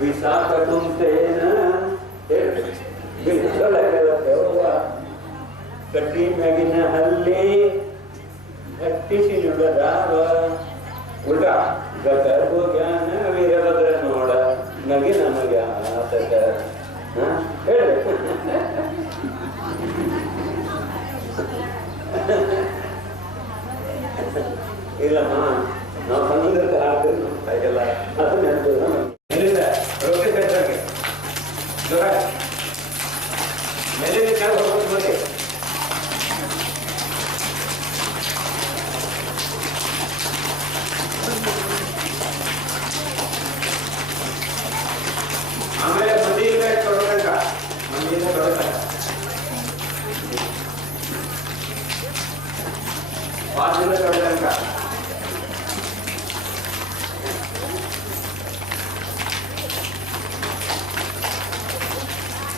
ಬಿಸಾಕ ತುಂಬ್ತೇನ ಬಿಸೊಳಗೆವ ಕಟ್ಟಿ ಮ್ಯಾಗಿನ ಹಲ್ಲಿ ಹಟ್ಟಿಸಿ ನುಡದಾವ ಉಲ್ಟ ಗತರ್ಗೋ ಜ್ಞಾನ ವೀರಭದ್ರ ನೋಡ ನಗಿ ನಮಗೆ ಆತಕ ಹೇಳಿ ಇಲ್ಲಮ್ಮ ನಾವು ಸಮುದ್ರಕ್ಕೆ ಹಾಕ್ತೀವಿ ಹಾಗೆಲ್ಲ ಅದು ನೆನಪು ಎಲ್ಲಿಂದ ರೊಟ್ಟಿ ಕಟ್ಟಾಗೆ ಮೇಲಿನ ಕೆಳಗೆ ಹೋಗ್ಬೇಕು ನೋಡಿ ಆಮೇಲೆ ಮಂದಿಯಿಂದ ತೊಡಗಂಟ ಮಂದಿಯಿಂದ ತೊಡಗಂಟ ವಾರದಿಂದ ತೊಡಗಂಟ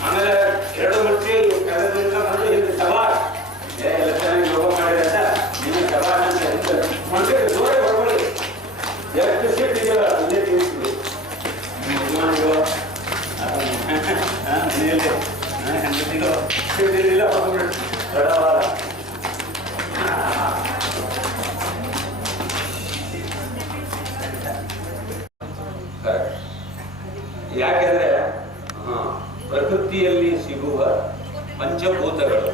ಆಮೇಲೆ 2 ಮಟ್ಟಿ ಕಳೆದ್ರಿಂದ ಬಂದು ಹಿಂದೆ ಸವಾಲ್ ಎಲ್ಲ ಚೆನ್ನಾಗಿ ಯೋಗ ಮಾಡಿದ್ರೆ ಅಂತ ನಿಮಗೆ ಸವಾಲ್ ಅಂತ ಮಂದಿ ದೂರ ಬರ್ಕೊಳ್ಳಿ ಎಷ್ಟು ಸೀಟ್ ಇದೆಯಲ್ಲ ಅಲ್ಲೇ ತಿಳಿಸ್ತೀವಿ ಸೀಟಿಲ್ಲ ಹೋಗ್ಬಿಡಿ ತಡವಾದ ಯಾಕೆಂದ್ರೆ ಪ್ರಕೃತಿಯಲ್ಲಿ ಸಿಗುವ ಪಂಚಭೂತಗಳು,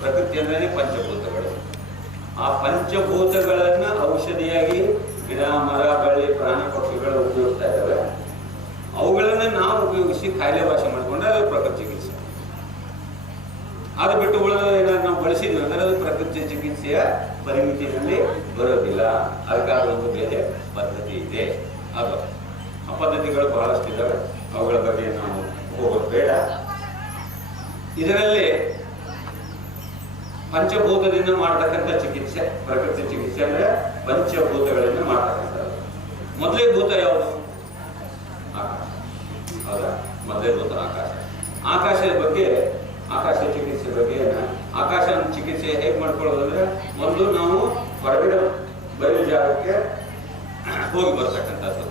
ಪ್ರಕೃತಿ ಅಂದ್ರೆ ಪಂಚಭೂತಗಳು, ಆ ಪಂಚಭೂತಗಳನ್ನ ಔಷಧಿಯಾಗಿ ಗಿಡ ಮರ ಬಳ್ಳಿ ಪ್ರಾಣಿ ಪಕ್ಷಿಗಳು ಉಪಯೋಗಿಸ್ತಾ ಇದ್ದಾವೆ. ಅವುಗಳನ್ನ ನಾವು ಉಪಯೋಗಿಸಿ ಕಾಯಿಲೆ ವಾಸಿ ಮಾಡಿಕೊಂಡ್ರೆ ಅದು ಪ್ರಕೃತಿ ಚಿಕಿತ್ಸೆ. ಅದು ಬಿಟ್ಟು ಉಳಿದ ಏನಾದ್ರು ನಾವು ಬಳಸಿದ್ವಿ ಅಂದ್ರೆ ಅದು ಪ್ರಕೃತಿ ಚಿಕಿತ್ಸೆಯ ಪರಿಮಿತಿಯಲ್ಲಿ ಬರೋದಿಲ್ಲ. ಅದಕ್ಕಾಗಿ ಒಂದು ಬೇರೆ ಪದ್ಧತಿ ಇದೆ. ಅದು ಆ ಪದ್ಧತಿಗಳು ಬಹಳಷ್ಟು ಇದ್ದಾವೆ, ಅವುಗಳ ಬಗ್ಗೆ ನಾವು ಹೋಗೋದು ಬೇಡ. ಇದರಲ್ಲಿ ಪಂಚಭೂತದಿಂದ ಮಾಡತಕ್ಕಂಥ ಚಿಕಿತ್ಸೆ, ಪ್ರಕೃತಿ ಚಿಕಿತ್ಸೆ ಅಂದ್ರೆ ಪಂಚಭೂತಗಳಿಂದ ಮಾಡತಕ್ಕಂಥದ್ದು. ಮೊದಲೇ ಭೂತ ಯಾವುದು? ಆಕಾಶ. ಹೌದಾ? ಮೊದಲೇ ಭೂತ ಆಕಾಶ. ಆಕಾಶದ ಬಗ್ಗೆ, ಆಕಾಶ ಚಿಕಿತ್ಸೆ ಬಗ್ಗೆ, ಆಕಾಶ ಚಿಕಿತ್ಸೆ ಹೇಗೆ ಮಾಡ್ಕೊಳ್ಳೋದು ಅಂದ್ರೆ, ಒಂದು ನಾವು ಹೊರಗಡೆ ಬರೀ ಜಾಗಕ್ಕೆ ಹೋಗಿ ಬರ್ತಕ್ಕಂಥದ್ದು.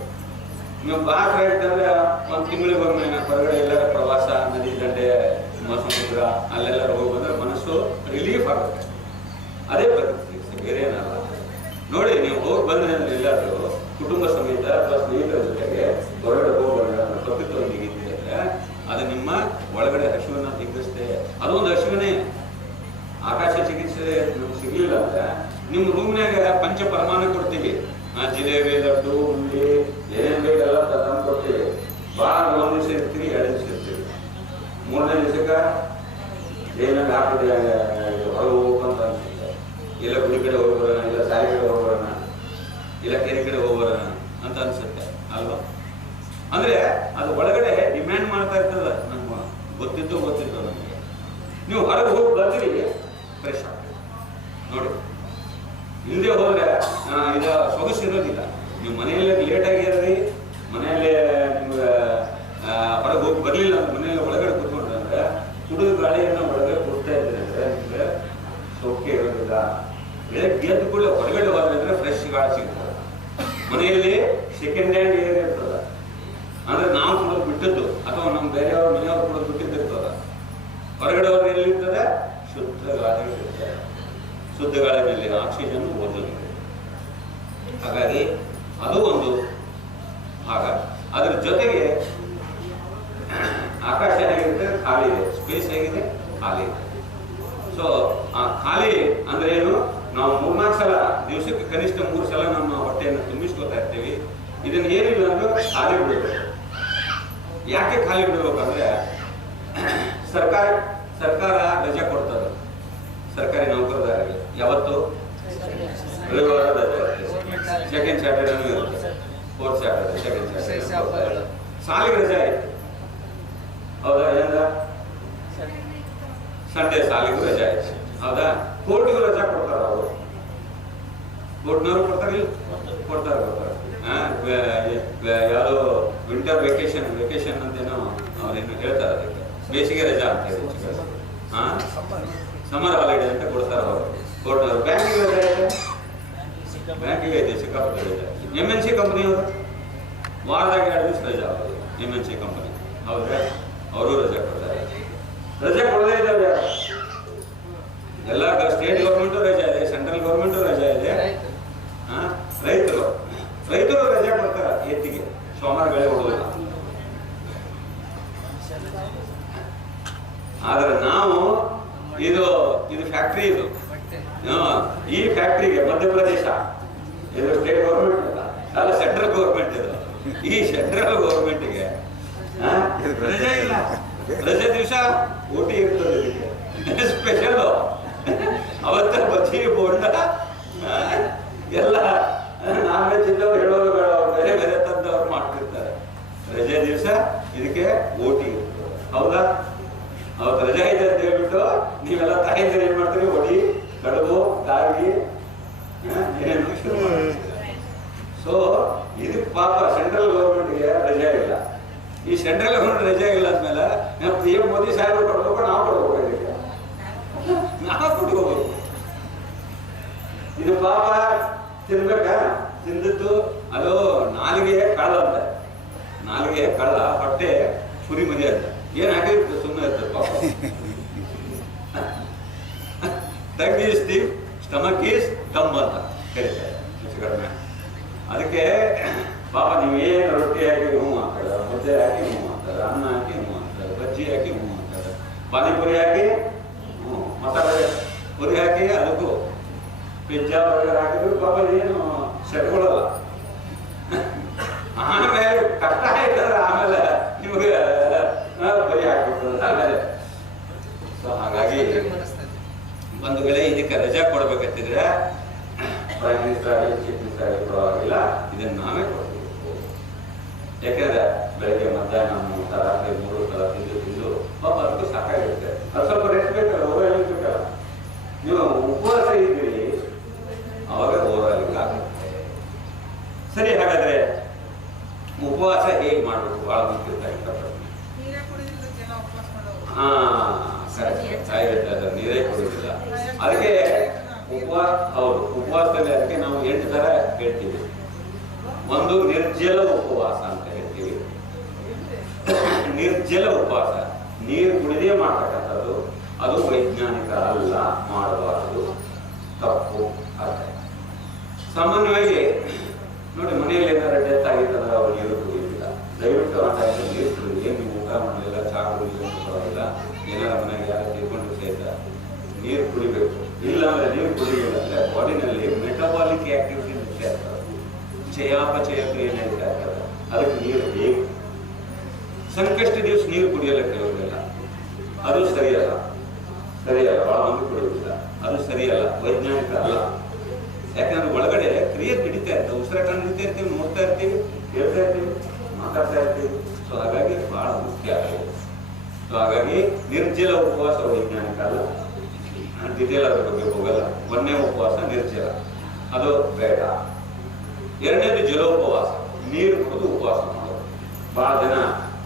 ನೀವು ಬಾತ್ರ ಇರ್ತಂದ್ರೆ 1 ತಿಂಗಳಿಗೊಮ್ಮೆ ಹೊರಗಡೆ ಎಲ್ಲರ ಪ್ರವಾಸ, ನದಿ ದಂಡೆ, ಸಮುದ್ರ ಅಲ್ಲೆಲ್ಲರೂ ಹೋಗಿ ಬಂದ್ರೆ ಮನಸ್ಸು ರಿಲೀಫ್ ಆಗುತ್ತೆ. ಅದೇ ಪ್ರಕೃತಿ ಚಿಕಿತ್ಸೆ, ಬೇರೆ ಏನಲ್ಲ. ನೋಡಿ, ನೀವು ಹೋಗಿ ಬಂದ್ರೆ ಅಂದ್ರೆ ಎಲ್ಲಾದ್ರೂ ಕುಟುಂಬ ಸಮೇತ ಅಥವಾ ಸ್ನೇಹಿತರ ಜೊತೆಗೆ ಹೊರಗಡೆ ಹೋಗಿ ಬಂದ್ರೆ ಪ್ರಕೃತಿಯೊಂದಿಗೆ ಇದ್ದರೆ ಅದು ನಿಮ್ಮ ಒಳಗಡೆ ಹಸಿವನ್ನ ತಿಂಗಿಸುತ್ತೆ. ಅದೊಂದು ಹಸಿವನೇ. ಆಕಾಶ ಚಿಕಿತ್ಸೆ ನಮ್ಗೆ ಸಿಗ್ಲಿಲ್ಲ ಅಂದ್ರೆ ನಿಮ್ಮ ರೂಮ್ನಾಗ ಪಂಚ ಪರಮಾಣು ಕೊಡ್ತೀವಿ. ಜಿಲೇಬಿ, ಲಡ್ಡು, ಉಂಡಿ, ಏನೇನು ಬೇಕೆಲ್ಲ ತಂದು ಕೊಡ್ತೀವಿ. ಭಾಳ 1 ದಿವಸ ಇರ್ತೀವಿ, 2 ದಿವಸ ಇರ್ತೀವಿ. 3ನೇ ದಿವಸಕ್ಕೆ ಏನಾಗ ಹಾಕಿದೆ ಹೊರಗೆ ಹೋಗ್ಬೇಕಂತ ಅನ್ಸುತ್ತೆ. ಇಲ್ಲ ಗುಡಿ ಕಡೆ ಹೋಗಿ ಬರೋಣ, ಇಲ್ಲ ಸಾರಿ ಕಡೆ ಹೋಗಿ ಬರೋಣ, ಇಲ್ಲ ಕೆರೆ ಕಡೆ ಹೋಗಿ ಬರೋಣ ಅಂತ ಅನ್ಸುತ್ತೆ ಅಲ್ವಾ? ಅಂದ್ರೆ ಅದು ಒಳಗಡೆ ಡಿಮ್ಯಾಂಡ್ ಮಾಡ್ತಾ ಇರ್ತದ. ನಮ್ಗೆ ಗೊತ್ತಿತ್ತು ನಮಗೆ. ನೀವು ಹೊರಗೆ ಹೋಗಿ ಬರ್ತೀರಿ, ಫ್ರೆಶ್ ಆಗ್ತದೆ. ನೋಡಿ, ಹಿಂದೆ ಹೋದ್ರೆ ಇದು ಸೊಗಸು ಇರೋದಿಲ್ಲ. ನೀವು ಮನೆಯಲ್ಲೇ ಲೇಟಾಗಿ ಇರ್ರಿ, ಮನೆಯಲ್ಲೇ ನಿಮ್ಗೆ ಹೊರಗೆ ಹೋಗಿ ಬರಲಿಲ್ಲ ಅಂದ್ರೆ ಮನೆಯಲ್ಲಿ ಒಳಗಡೆ ಕೂತ್ಕೊಂಡ್ರೆ ಅಂದ್ರೆ ಕುಡಿದ ಗಾಳಿಯನ್ನು ಒಳಗಡೆ ಕೊಡ್ತಾ ಇದ್ರೆ ಅಂದ್ರೆ ನಿಮ್ಗೆ ಸೌಖ್ಯ ಇರೋದಿಲ್ಲ. ಬೆಳಗ್ಗೆ ಎದ್ದು ಕೂಡ ಹೊರಗಡೆ ಹೋದ್ರೆ ಅಂದ್ರೆ ಫ್ರೆಶ್ ಗಾಳಿ ಸಿಗ್ತದೆ. ಮನೆಯಲ್ಲಿ ಸೆಕೆಂಡ್ ಹ್ಯಾಂಡ್ ಏರ್ ಇರ್ತದ, ಅಂದ್ರೆ ನಾವು ಕುಡಿದು ಬಿಟ್ಟದ್ದು ಅಥವಾ ನಮ್ಮ ಬೇರೆಯವ್ರ ಮನೆಯವ್ರು ಕುಡಿದು ಬಿಟ್ಟಿದ್ದಿರ್ತದ. ಹೊರಗಡೆ ಹೋದ್ರೆ ಎಲ್ಲಿರ್ತದೆ? ಶುದ್ಧ ಗಾಳಿ ಇರ್ತದೆ. ಶುದ್ಧ ಗಾಳಿಯಲ್ಲಿ ಆಕ್ಸಿಜನ್ ಓದೋದಿದೆ. ಹಾಗಾಗಿ ಅದು ಒಂದು ಭಾಗ. ಅದ್ರ ಜೊತೆಗೆ ಆಕಾಶ ಹೇಗಿರುತ್ತೆ? ಖಾಲಿ ಇದೆ. ಸ್ಪೇಸ್ ಹೇಗಿದೆ? ಖಾಲಿ ಇದೆ. ಸೊ ಆ ಖಾಲಿ ಅಂದ್ರೆ ಏನು? ನಾವು 3-4 ಸಲ ದಿವಸಕ್ಕೆ ಕನಿಷ್ಠ 3 ಸಲ ನಮ್ಮ ಹೊಟ್ಟೆಯನ್ನು ತುಂಬಿಸ್ಕೊತಾ ಇರ್ತೀವಿ. ಇದನ್ನ ಏನಿಲ್ಲ ಅಂದ್ರೆ ಖಾಲಿ ಬಿಡಬೇಕು. ಯಾಕೆ ಖಾಲಿ ಬಿಡಬೇಕಂದ್ರೆ ಸರ್ಕಾರ ರಜೆ ಕೊಡ್ತದೆ ಸರ್ಕಾರಿ ನೌಕರದಾರರಿಗೆ. ಯಾವತ್ತು? ರವಿವಾರ ರಜೆ ಇರುತ್ತೆ. ಸೆಕೆಂಡ್ ಸ್ಯಾಟರ್ಡೇನೂ ಇರುತ್ತೆ, 4th ಸ್ಯಾಟರ್ಡೇ, ಸೆಕೆಂಡ್ ಸ್ಯಾಟರ್ಡೇ. ಸಾಲಿಗೆ ರಜೆ ಆಯ್ತು, ಹೌದಾ? ಏನ ಸಂಡೇ ಸಾಲಿಗೂ ರಜೆ ಆಯ್ತು, ಹೌದಾ? ಕೋರ್ಟಿಗೂ ರಜಾ ಕೊಡ್ತಾರ ಅವರು. ಕೋರ್ಟ್ನವರು ಕೊಡ್ತಾರೆ ಯಾವುದೋ ವಿಂಟರ್ ವೆಕೇಶನ್ ಅಂತೇನೋ ಅವ್ರೇನು ಹೇಳ್ತಾರೆ. ಅದಕ್ಕೆ ಬೇಸಿಗೆ ರಜಾ ಅಂತ ಹೇಳಿ, ಸಮರ್ ಹಾಲಿಡೇ ಅಂತ ಕೊಡ್ತಾರೆ ಅವರು ಕೋರ್ಟ್ನವರು. ಬ್ಯಾಂಕಿಗೆ ರಜೆ ಇದೆ, ಬ್ಯಾಂಕಿಗೆ ಇದೆ ಸಿಕ್ಕಾಪಟ್ಟೆ ರಜೆ. MNC ಕಂಪನಿಯವರು ವಾರದಾಗ 2 ದಿವಸ ರಜೆ ಆಗೋದು MNC ಕಂಪನಿ. ಹೌದಾ? ಅವರು ರಜೆ ಕೊಡ್ತಾರೆ. ರಜೆ ಕೊಡದೇ ಇದ್ದಾವೆ ಎಲ್ಲ. ಸ್ಟೇಟ್ ಗೌರ್ಮೆಂಟು ರಜೆ ಇದೆ, ಸೆಂಟ್ರಲ್ ಗೌರ್ಮೆಂಟು ರಜೆ ಇದೆ. ರೈತರು ರಜೆ ಕೊಡ್ತಾರೆ ಎತ್ತಿಗೆ, ಸೋಮವಾರ ಬೆಳೆ ಕೊಡೋದಿಲ್ಲ. ಆದ್ರೆ ನಾವು ಇದು ಫ್ಯಾಕ್ಟ್ರಿ, ಇದು ಈ ಫ್ಯಾಕ್ಟ್ರಿಗೆ ಮಧ್ಯಪ್ರದೇಶ ಇದು ಸ್ಟೇಟ್ ಗೌರ್ಮೆಂಟ್ ಅಲ್ಲ, ಸೆಂಟ್ರಲ್ ಗೌರ್ಮೆಂಟ್ ಇದು. ಈ ಸೆಂಟ್ರಲ್ ಗೌರ್ಮೆಂಟ್ಗೆ ರಜೆ ಇಲ್ಲ. ರಜೆ ದಿವಸ ಓಟಿ ಇರ್ತದೆ ಇದಕ್ಕೆ ಸ್ಪೆಷಲ್. ಅವತ್ತ ಬಜ್ಜಿ ಬೋಂಡ ಎಲ್ಲ ನಾನ್ ವೆಜ್ ಇದ್ದವ್ರು ಹೇಳೋರು ಬೇಡ, ಬೇರೆ ಬೇರೆ ತಂದವ್ರು ಮಾಡ್ತಿರ್ತಾರೆ. ರಜೆ ದಿವಸ ಇದಕ್ಕೆ ಓಟಿ ಇರ್ತದೆ. ಹೌದಾ? ಅವತ್ತು ರಜೆ ಇದೆ ಅಂತ ಹೇಳ್ಬಿಟ್ಟು ನೀವೆಲ್ಲ ತಾಯಿಂದ ಏನ್ ಮಾಡ್ತೀರಿ? ಒಡಿ, ಕಡುಬು, ಗಾಗಿ ಏನೇನು ಶುರು ಮಾಡ್ತೀರಿ. ಸೊ ಇದಕ್ಕೆ ಪಾಪ ಸೆಂಟ್ರಲ್ ಗೌರ್ಮೆಂಟ್ಗೆ ರಜೆ ಇಲ್ಲ. ಈ ಸೆಂಟ್ರಲ್ ಗೌರ್ಮೆಂಟ್ ರಜೆ ಇಲ್ಲ ಅಂದ್ಮೇಲೆ ನಾವು PM ಮೋದಿ ಸಾಹೇಬರು ಕೊಡ್ಬೇಕು, ನಾವು ಕೊಡ್ಬೇಕು, ಇದಕ್ಕೆ ನಾವು ಕೊಟ್ಕೋಬೇಕು. ಇದು ಪಾಪ ತಿನ್ಬೇಕ, ತಿಂದದ್ದು ಅದು ನಾಲಿಗೆ ಕಳ್ಳ ಅಂತ. ನಾಲಿಗೆ ಕಳ್ಳ, ಹೊಟ್ಟೆ ಸುರಿ ಮದಿ ಅಂತ. ಏನ್ ಆಗಿರ್ತದೆ? ಸುಮ್ಮನೆ ಇರ್ತದೆ ಪಾಪ. Tongue is thief, stomach is dumb ಅಂತ ಕರೀತಾರೆ ಹೆಚ್ಚು ಕಡಿಮೆ. ಅದಕ್ಕೆ ಪಾಪ ನೀವೇನು ರೊಟ್ಟಿ ಹಾಕಿ ಹ್ಞೂ ಅಂತಾರೆ, ಮುದ್ದೆ ಹಾಕಿ ಹ್ಞೂ ಅಂತಾರೆ, ಅನ್ನ ಹಾಕಿ ಹ್ಞೂ ಅಂತಾರೆ, ಬಜ್ಜಿ ಹಾಕಿ ಹ್ಞೂ ಅಂತಾರೆ, ಪಾನಿಪುರಿ ಹಾಕಿ ಹ್ಞೂ, ಮಸಾಲೆ ಪುರಿ ಹಾಕಿ ಅದಕ್ಕೂ ಪಿಜ್ಜಾ ಬರ್ಗರ್ ಹಾಕಿದ್ರು ಪಾಪ ಏನು ಸೆಟ್ಕೊಳ್ಳಲ್ಲ. ಆಮೇಲೆ ಕಷ್ಟ ಆಯ್ತಂದ್ರೆ ಆಮೇಲೆ ನಿಮಗೆ ಬರಿ ಹಾಕ್ಬಿಡ್ತದೆ ಆಮೇಲೆ. ಸೊ ಹಾಗಾಗಿ ಒಂದು ವೇಳೆ ಇದಕ್ಕೆ ರಜಾ ಕೊಡ್ಬೇಕಂತಿದ್ರೆ ಪ್ರೈಮ್ ಮಿನಿಸ್ಟರ್ ಆಗಲಿ, ಚೀಫ್ ಮಿನಿಸ್ಟರ್ ಆಗಲಿ ಕೊಡೋವಾಗಿಲ್ಲ, ಇದನ್ನು ನಾವೇ ಕೊಡ್ಬೇಕು. ಯಾಕೆಂದ್ರೆ ಬೆಳಗ್ಗೆ ಮಧ್ಯಾಹ್ನ 3 ಊಟ, ರಾತ್ರಿ 3 ಸಲ ತಿಂದು ಪಾಪ ಅದಕ್ಕೂ ಸಾಕಾಗಿರುತ್ತೆ. ಅದು ಸ್ವಲ್ಪ ರೆಸ್ಟ್ ಬೇಕಲ್ಲ, ಓವರ್ ಬೇಕಲ್ಲ. ನೀವು ಉಪವಾಸ ಇದ್ದೀರಿ ಅವಾಗ ಓವರ್ ಆಗುತ್ತೆ. ಸರಿ, ಹಾಗಾದ್ರೆ ಉಪವಾಸ ಹೇಗೆ ಮಾಡಬೇಕು? ಬಹಳ ಮುಖ್ಯ ಪ್ರಶ್ನೆ. ನೀರೇ ಕುಡಿಯೋದಿಲ್ಲ. ಅದಕ್ಕೆ ಉಪವಾಸದಲ್ಲಿ ಅದಕ್ಕೆ ನಾವು 8 ತರ ಹೇಳ್ತೀವಿ. ಒಂದು ನಿರ್ಜಲ ಉಪವಾಸ ಅಂತ ಹೇಳ್ತೀವಿ. ನಿರ್ಜಲ ಉಪವಾಸ, ನೀರು ಕುಡಿದೇ ಮಾಡ್ತಕ್ಕಂಥದ್ದು, ಅದು ವೈಜ್ಞಾನಿಕ ಅಲ್ಲ, ಮಾಡಬಾರದು, ತಪ್ಪು. ಅರ್ಥ ಸಾಮಾನ್ಯವಾಗಿ ನೋಡಿ, ಮನೆಯಲ್ಲಿ ಏನಾದ್ರು ಡೆತ್ ಆಗಿತ್ತಂದ್ರೆ ಅವ್ರು ನೀರು ಕುಡಿಯೋದಿಲ್ಲ. ದಯವಿಟ್ಟು ಆ ಟೈಮಲ್ಲಿ ನೀರು ಕುಡಿಯೋದು. ಏನು ನೀವು ಊಟ ಮಾಡಲಿಲ್ಲ, ಚಹಾ ಕುಡಿಲಿಲ್ಲ, ಬರೋದಿಲ್ಲ, ಏನಾರ ಮನೆಗೆ ಯಾರು ತೀರ್ಕೊಂಡು ಸಹಿತ ನೀರು ಕುಡಿಬೇಕು. ಇಲ್ಲ ಅಂದ್ರೆ ನೀರು ಕುಡಿಲಿಲ್ಲ ಅಂದ್ರೆ ಬಾಡಿನಲ್ಲಿ ಮೆಟಬಾಲಿಕ್ ಆಕ್ಟಿವಿಟಿ ಮುಖ್ಯ ಆಗ್ತದೆ, ಚಯಾಪಚಯ ಕ್ರಿಯೆ ನಡೀತಾ ಇರ್ತದೆ. ಅದಕ್ಕೆ ನೀರು ಬೇಕು. ಸಂಕಷ್ಟ ದಿವಸ ನೀರು ಕುಡಿಯಲ್ಲ ಕೆಲವರಿಗೆಲ್ಲ, ಅದು ಸರಿಯಲ್ಲ. ಬಹಳ ಮಂದಿ ಕುಡಿಯೋದಿಲ್ಲ, ಅದು ಸರಿಯಲ್ಲ, ವೈಜ್ಞಾನಿಕ ಅಲ್ಲ. ಯಾಕಂದ್ರೆ ಒಳಗಡೆ ಕ್ರಿಯೆ ನಡೀತಾ ಇರ್ತದೆ, ಉಸಿರಾಟ ನಡೀತಾ ಇರ್ತೀವಿ, ನೋಡ್ತಾ ಇರ್ತೀವಿ, ಹೇಳ್ತಾ ಇರ್ತೀವಿ, ಮಾತಾಡ್ತಾ ಇರ್ತೀವಿ. ಸೊ ಹಾಗಾಗಿ ಬಹಳ ಮುಖ್ಯ ಆಗಿದೆ. ಸೊ ಹಾಗಾಗಿ ನಿರ್ಜಲ ಉಪವಾಸ ವೈಜ್ಞಾನಿಕ ಅಲ್ಲ. ಡಿಟೇಲ್ ಅದ್ರ ಬಗ್ಗೆ ಹೋಗಲ್ಲ. 1ನೇ ಉಪವಾಸ ನಿರ್ಜಲ, ಅದು ಬೇಡ. 2ನೇದು ಜಲೋಪವಾಸ, ನೀರು ಕುಡಿದು ಉಪವಾಸ ಮಾಡೋದು. ಬಹಳ ಜನ